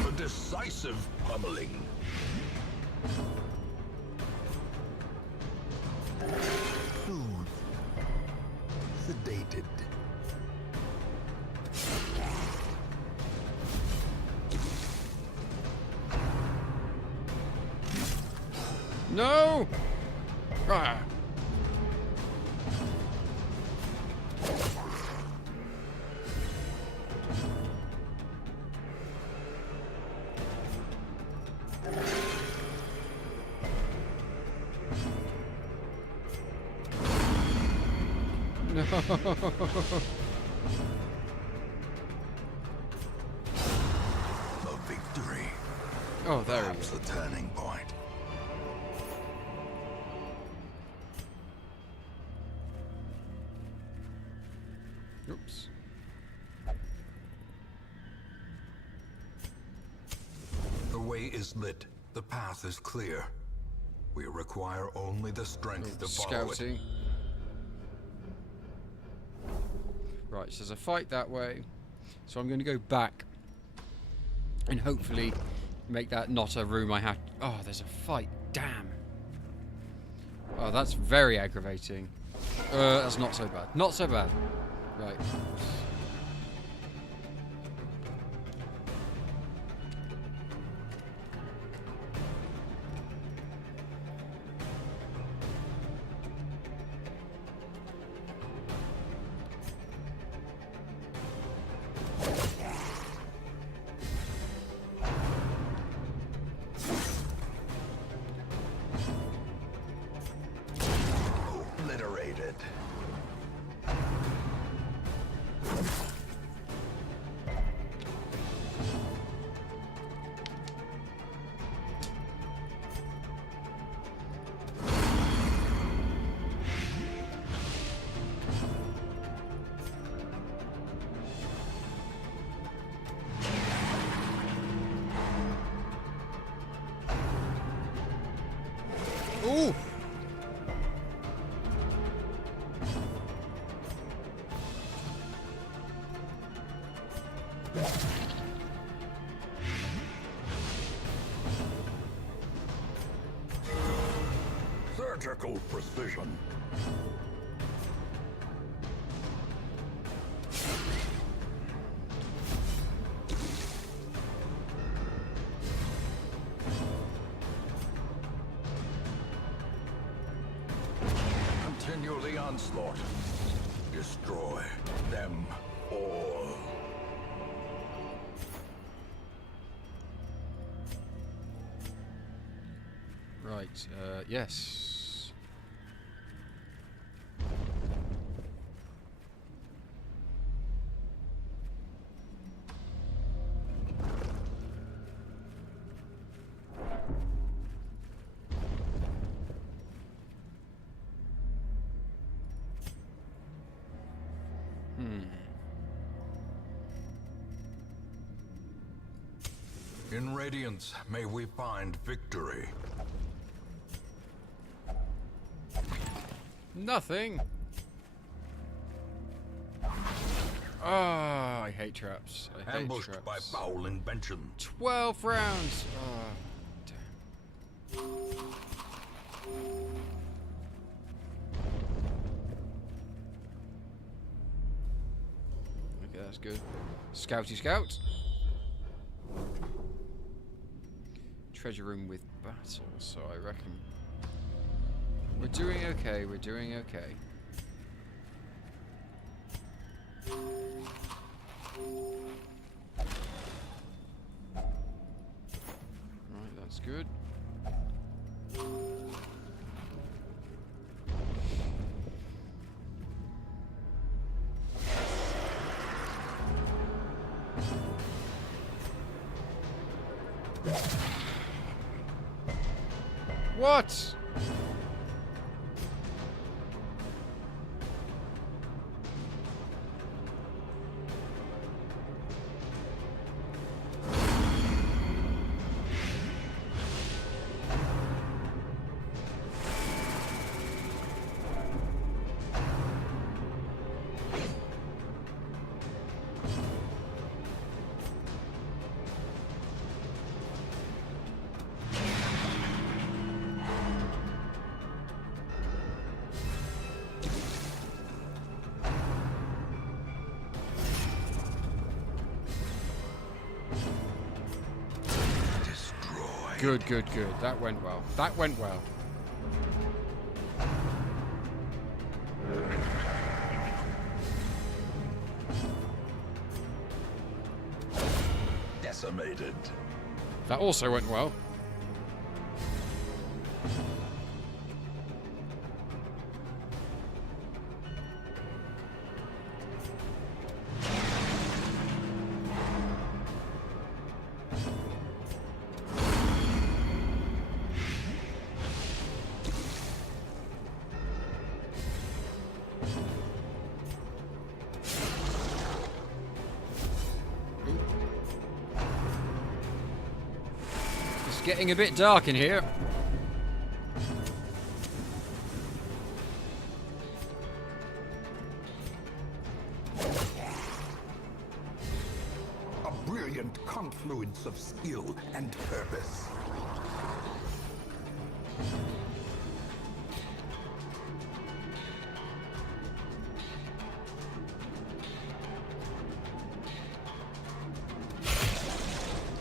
A decisive pummeling. Soothed. Sedated. No! Ah. No. A victory. Oh, there we Perhaps go. the turning point. Oops. The way is lit. The path is clear. We require only the strength to follow it. Scouting. Right, so there's a fight that way. So I'm going to go back and hopefully make that not a room I have. Oh, there's a fight. Damn. Oh, that's very aggravating. That's not so bad. Not so bad. Right. Surgical precision. Continue the onslaught. Destroy them all. Right, yes. In Radiance, may we find victory. Nothing. Oh, I hate traps. I hate Ambushed traps. by foul invention. 12 rounds. Oh, damn. Okay, that's good. Scouty scout. Treasure room with battle, so I reckon we're doing okay. We're doing okay. Right, that's good. What? Good, good, good. That went well. That went well. Decimated. That also went well. It's getting a bit dark in here. A brilliant confluence of skill and purpose.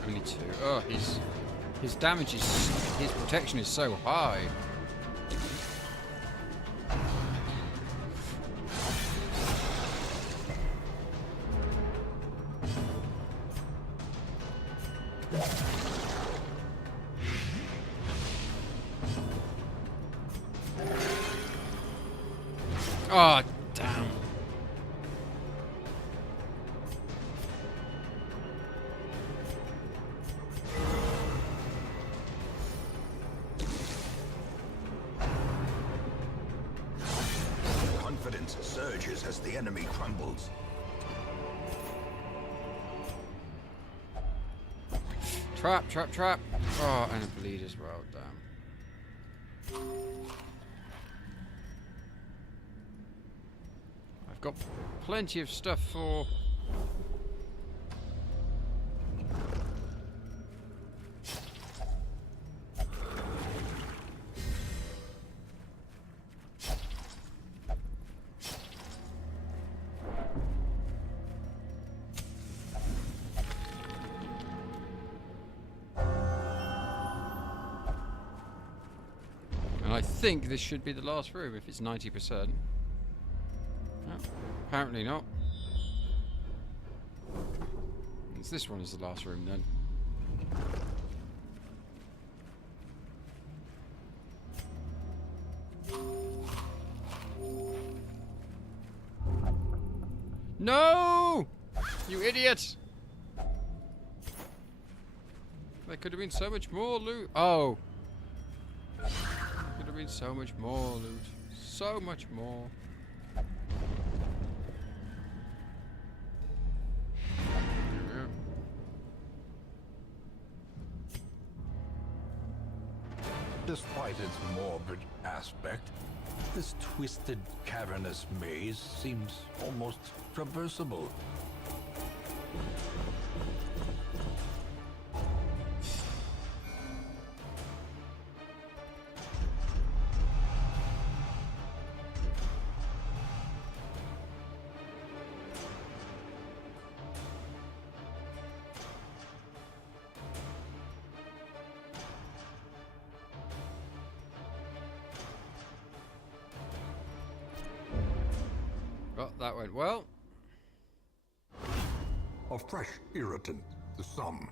Only two. Oh, his damage is, his protection is so high. Oh, damn. Confidence surges as the enemy crumbles. Trap, trap, trap. Oh, and a bleed as well, damn. I've got plenty of stuff for I think this should be the last room if it's 90%. Oh, apparently not. It's this one is the last room then. No! You idiot! There could have been so much more loot. Oh. There could have been so much more loot. So much more. Despite its morbid aspect, this twisted, cavernous maze seems almost traversable. Well, that went well. A fresh irritant to some.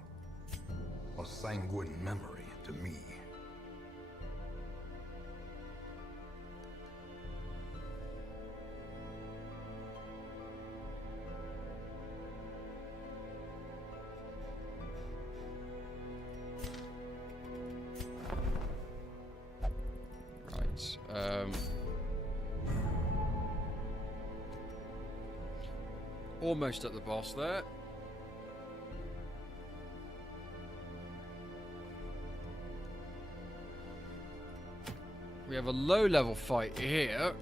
A sanguine memory to me. Right. Almost at the boss there. We have a low-level fight here.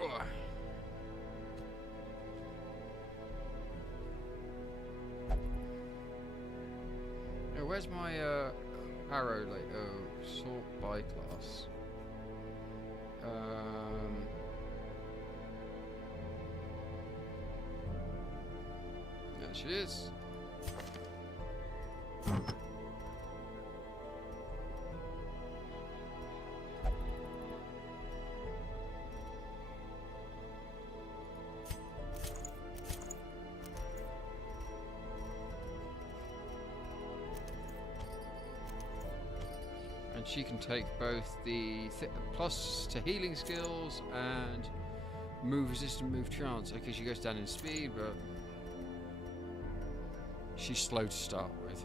Ugh. Oh, where's my arrow? Like, oh, sort by class. There she is. And she can take both the plus to healing skills and move resistant, move chance. Okay, she goes down in speed, but she's slow to start with.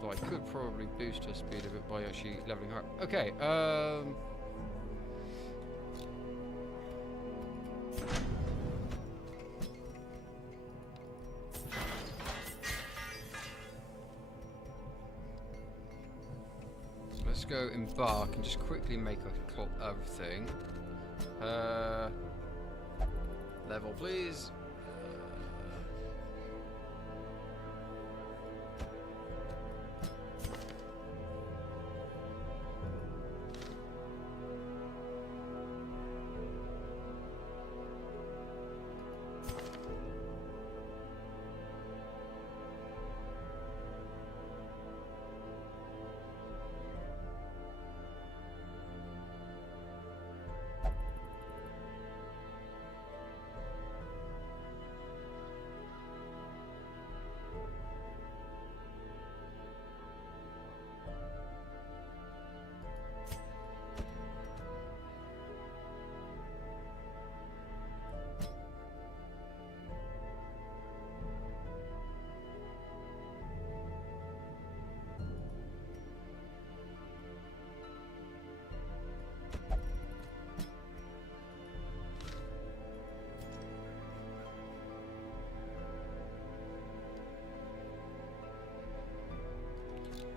So I could probably boost her speed a bit by actually leveling her up. Okay, so let's go embark and just quickly make a thing. Level, please.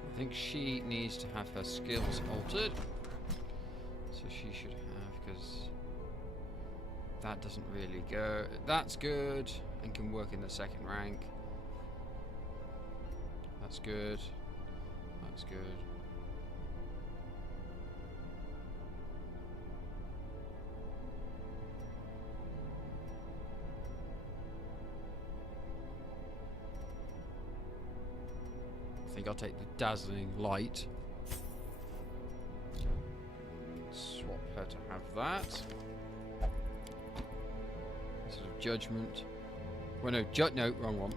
I think she needs to have her skills altered. So she should have, because that doesn't really go. That's good and can work in the second rank. That's good. That's good. I think I'll take the dazzling light. Swap her to have that. Sort of judgment. Well, no, no, wrong one.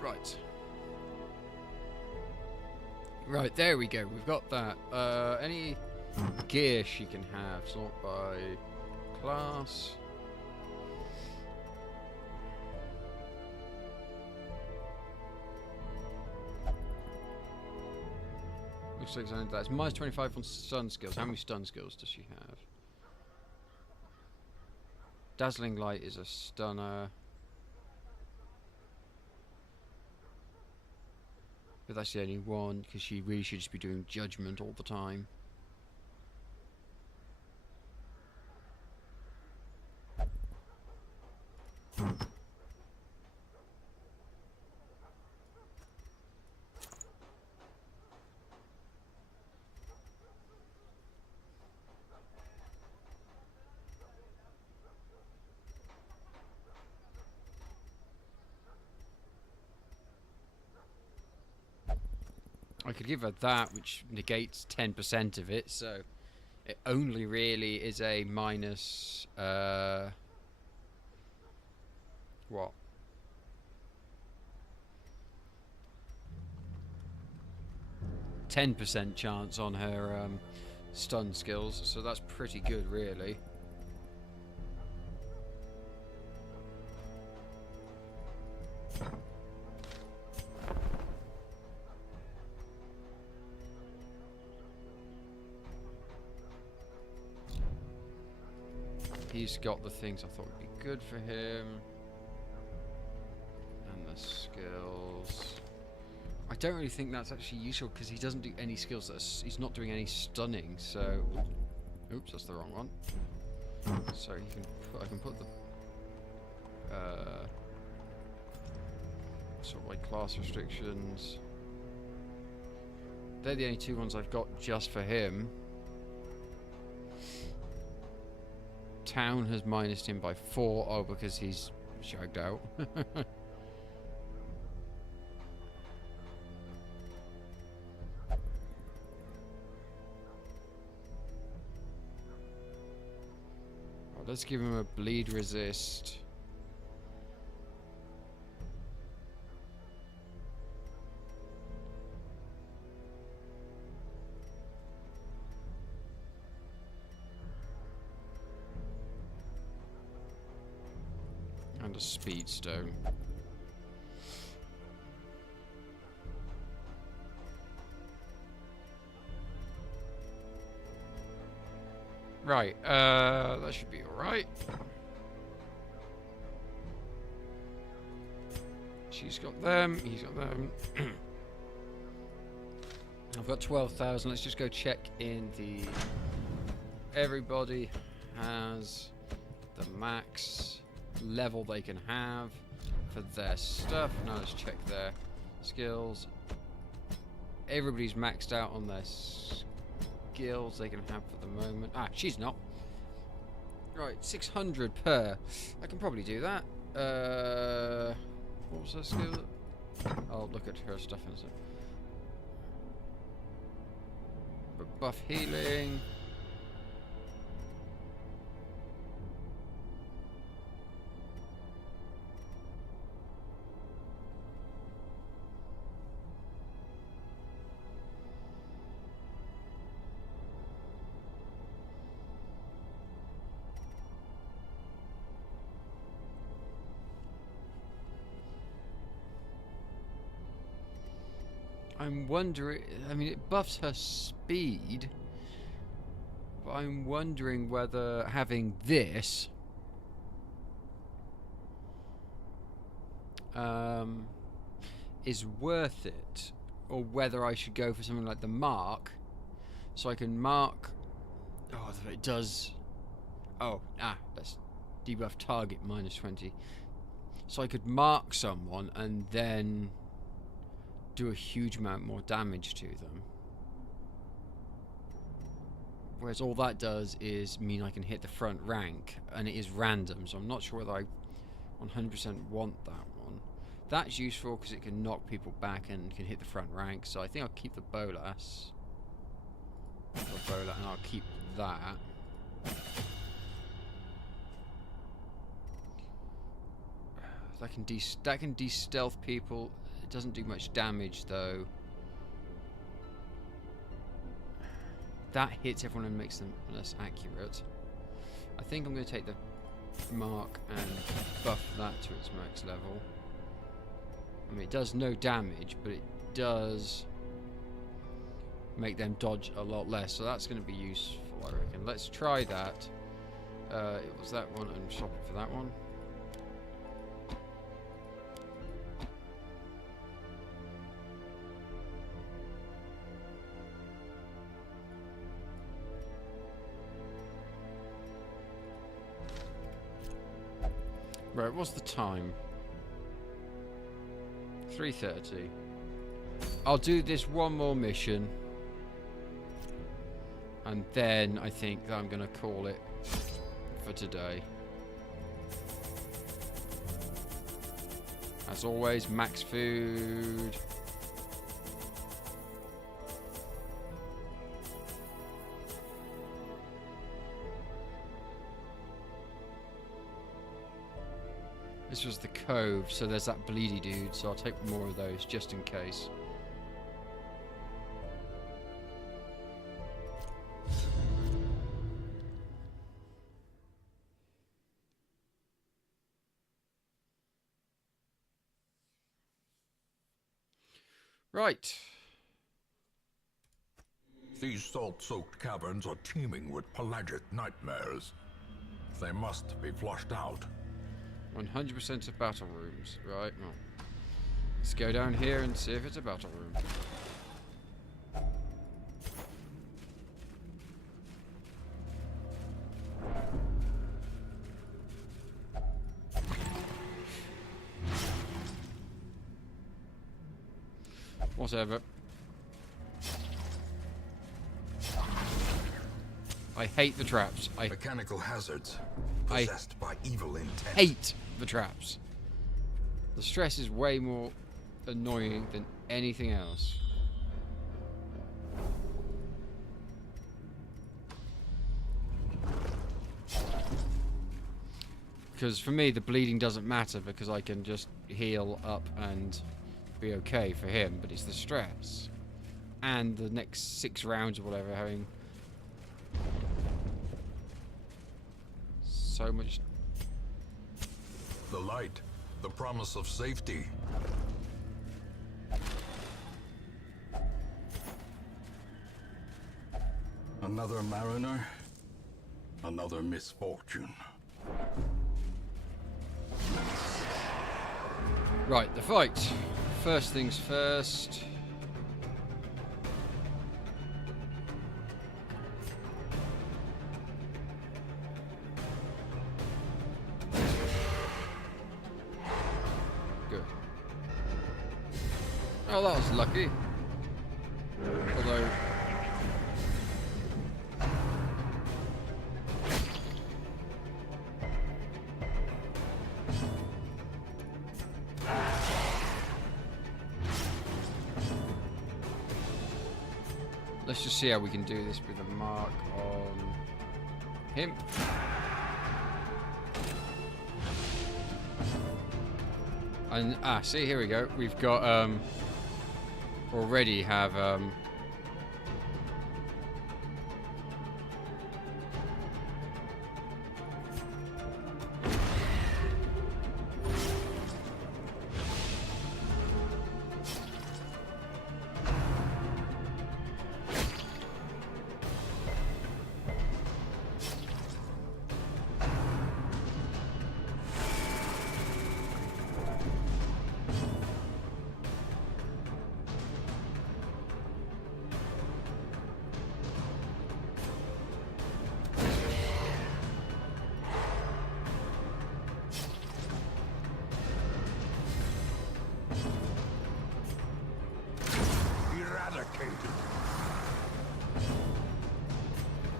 Right. Right, there we go. We've got that. Any gear she can have. Sort by class. Looks like something that's minus 25 on stun skills. How many stun skills does she have? Dazzling light is a stunner. But that's the only one, because she really should just be doing judgment all the time. I could give her that, which negates 10% of it, so it only really is a minus, what? %10 chance on her stun skills, so that's pretty good, really. He's got the things I thought would be good for him. And the skills. I don't really think that's actually useful because he doesn't do any skills. He's not doing any stunning, so... Oops, that's the wrong one. So you can put, I can put the... sort of like class restrictions. They're the only two ones I've got just for him. Town has minused him by 4. Oh, because he's shagged out. Let's give him a bleed resist. And a speed stone. Right, that should be alright. She's got them, he's got them. I've got 12,000. Let's just go check in the... Everybody has the max level they can have for their stuff. Now let's check their skills. Everybody's maxed out on their skills they can have for the moment. Ah, she's not. Right, 600 per. I can probably do that. What was her skill? I'll look at her stuff in a sec. But buff healing. I'm wondering, I mean, it buffs her speed, but I'm wondering whether having this is worth it, or whether I should go for something like the mark, so I can mark. Oh, it does. Oh, that's debuff target minus 20. So I could mark someone and then do a huge amount more damage to them. Whereas all that does is mean I can hit the front rank, and it is random, so I'm not sure whether I 100% want that one. That's useful because it can knock people back and can hit the front rank, so I think I'll keep the bolas. And I'll keep that. That can de-stealth people. It doesn't do much damage though. That hits everyone and makes them less accurate. I think I'm going to take the mark and buff that to its max level. I mean, it does no damage, but it does make them dodge a lot less, so that's going to be useful, I reckon. Let's try that. It was that one, and swap it for that one. Right, what's the time? 3:30. I'll do this one more mission, and then I think that I'm going to call it for today. As always, max food. This was the cove, so there's that bleedy dude, so I'll take more of those just in case. Right. These salt-soaked caverns are teeming with pelagic nightmares. They must be flushed out. 100% of battle rooms. Right, well. Let's go down here and see if it's a battle room. Whatever. I hate the traps. I Mechanical hazards possessed by evil intent. hate the traps. The stress is way more annoying than anything else. Because for me, the bleeding doesn't matter because I can just heal up and be okay for him, but it's the stress. And the next 6 rounds or whatever, having so much. The light, the promise of safety. Another mariner, another misfortune. Right, the fight. First things first. Good. Oh, that was lucky. Although... let's just see how we can do this with a mark on him. And see, here we go. We've got already have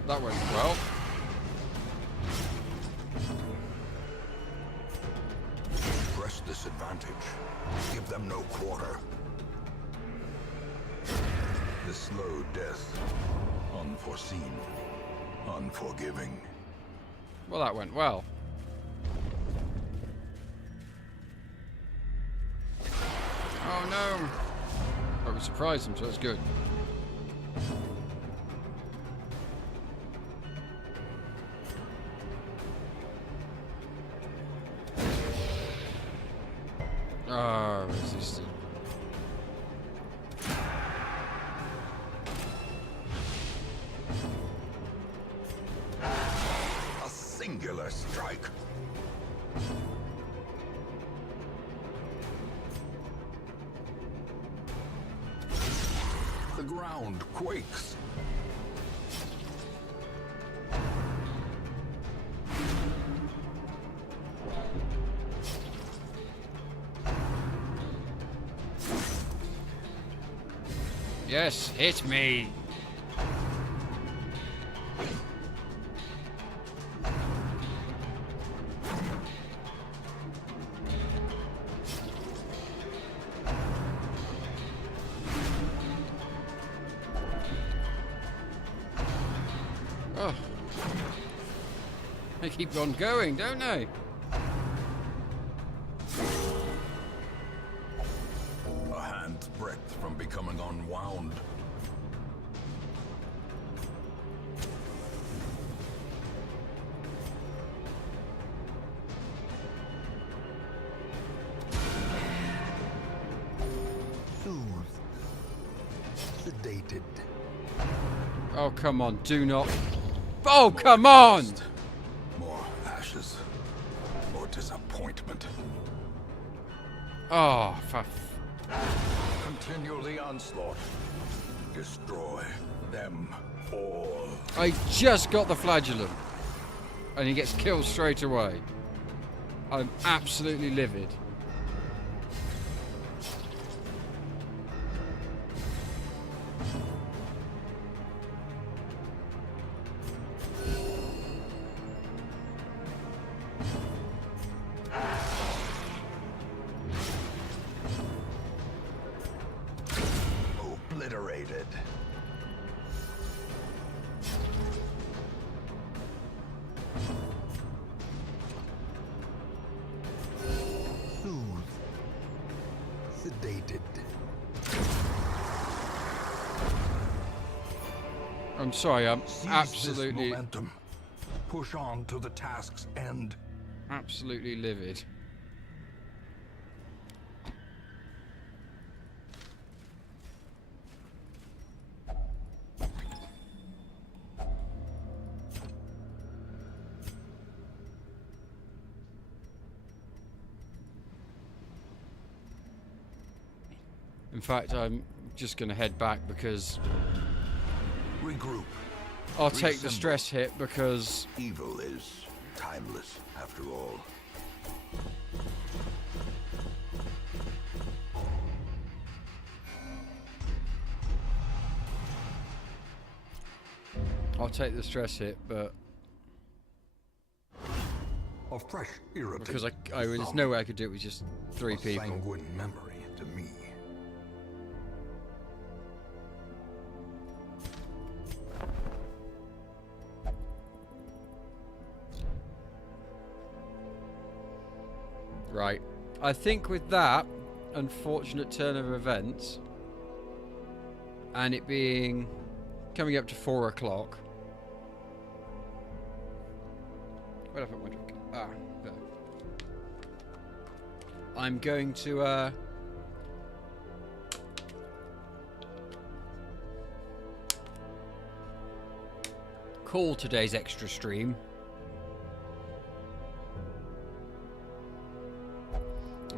That went well. Press this advantage. Give them no quarter. The slow death. Unforeseen. Unforgiving. Well, that went well. Oh no! I was surprised him, so that's good. Ah, resisted. A singular strike. The ground quakes. Yes, hit me. Oh. They keep on going, don't they? A hand's breadth from becoming unwound. Soothed. Sedated. Oh, come on, do not. Oh, come on! More ashes. More disappointment. Oh, for Continue the onslaught. Destroy them all. I just got the flagellum. And he gets killed straight away. I'm absolutely livid. Obliterated. Soothed. Sedated. I'm sorry, I'm Seize absolutely, this momentum. Push on to the task's end. absolutely livid. In fact, I'm just going to head back because Regroup. I'll take the Reassemble. stress hit because Evil is timeless, after all. I'll take the stress hit, but A fresh irritant. because to there's some, no way I could do it with just three a people. sanguine memory to me. Right. I think with that unfortunate turn of events, and it being coming up to 4 o'clock. Where did I put my drink? Ah, there. I'm going to call today's extra stream.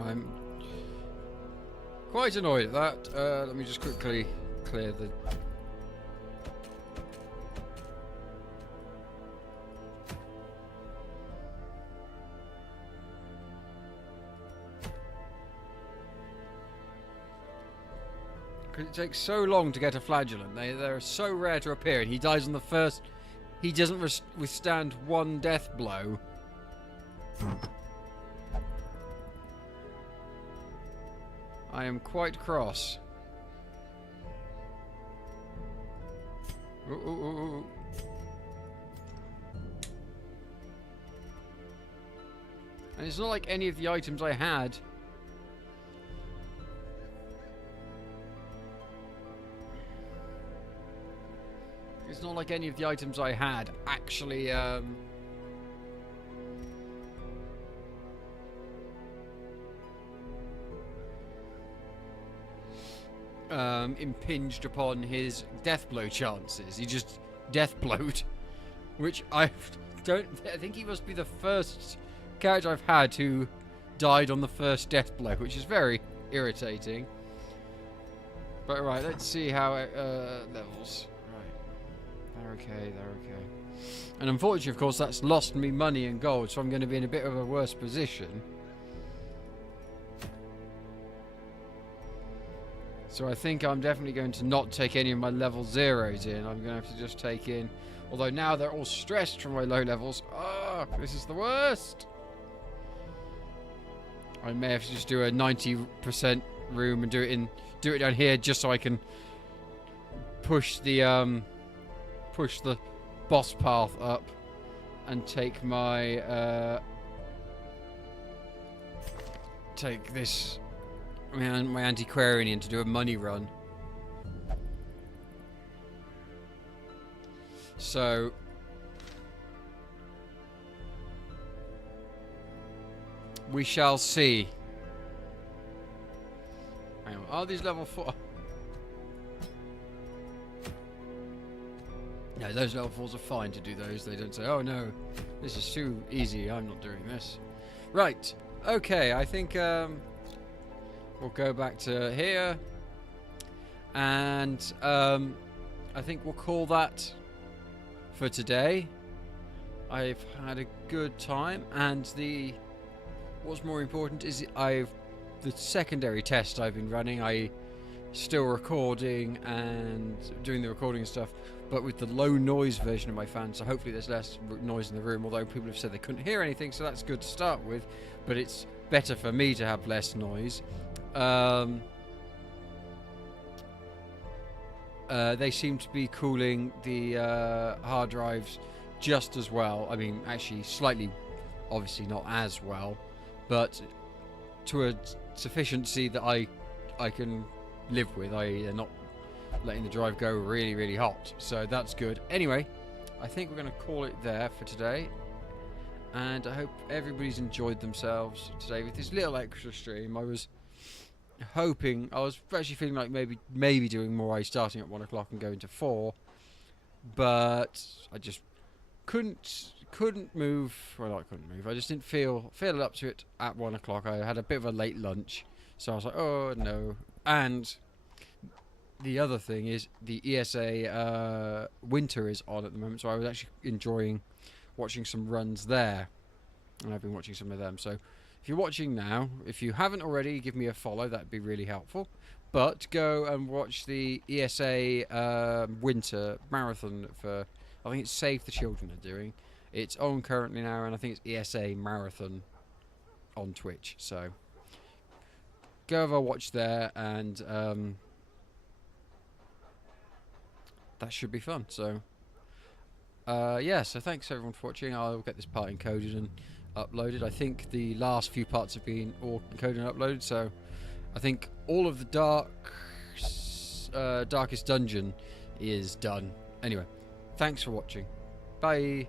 I'm quite annoyed at that. Let me just quickly clear the... Because it takes so long to get a flagellum. They're so rare to appear, and he dies on the first he doesn't withstand one death blow. I am quite cross. Ooh, ooh, ooh, ooh. And it's not like any of the items I had. It's not like any of the items I had actually impinged upon his death blow chances. He just death blowed, which I think he must be the first character I've had who died on the first death blow, which is very irritating. But right, let's see how it levels. Right, they're okay, they're okay. And unfortunately, of course, that's lost me money and gold, so I'm going to be in a bit of a worse position. So I think I'm definitely going to not take any of my level zeros in. I'm going to have to just take in... Although now they're all stressed from my low levels. Ah, this is the worst. I may have to just do a 90% room and do it down here just so I can push the boss path up and take my take this my antiquarian in to do a money run. So we shall see. Hang on. Are these level 4? No, those level 4s are fine to do those. They don't say, oh no, this is too easy, I'm not doing this. Right, okay, I think we'll go back to here. And I think we'll call that for today. I've had a good time, and what's more important is the secondary test I've been running, I still recording and doing the recording stuff, but with the low noise version of my fan, so hopefully there's less noise in the room, although people have said they couldn't hear anything, so that's good to start with, but it's better for me to have less noise. They seem to be cooling the hard drives just as well. I mean, actually slightly, obviously not as well, but to a sufficiency that I can live with. They're not letting the drive go really, really hot, so that's good. Anyway, I think we're going to call it there for today, and I hope everybody's enjoyed themselves today with this little extra stream. I was actually feeling like maybe doing more, starting at 1 o'clock and going to 4, but I just couldn't move. Well, I couldn't move. I just didn't feel up to it at 1 o'clock. I had a bit of a late lunch, so I was like, oh no. And the other thing is the ESA winter is on at the moment, so I was actually enjoying watching some runs there, and I've been watching some of them. So if you're watching now, if you haven't already, give me a follow. That'd be really helpful. But go and watch the ESA winter marathon for, I think it's Save the Children are doing. It's on currently now, and I think it's ESA marathon on Twitch. So go over, watch there, and that should be fun. So yeah, so thanks everyone for watching. I'll get this part encoded and uploaded. I think the last few parts have been all encoded and uploaded, so I think all of the darkest dungeon is done. Anyway, thanks for watching. Bye.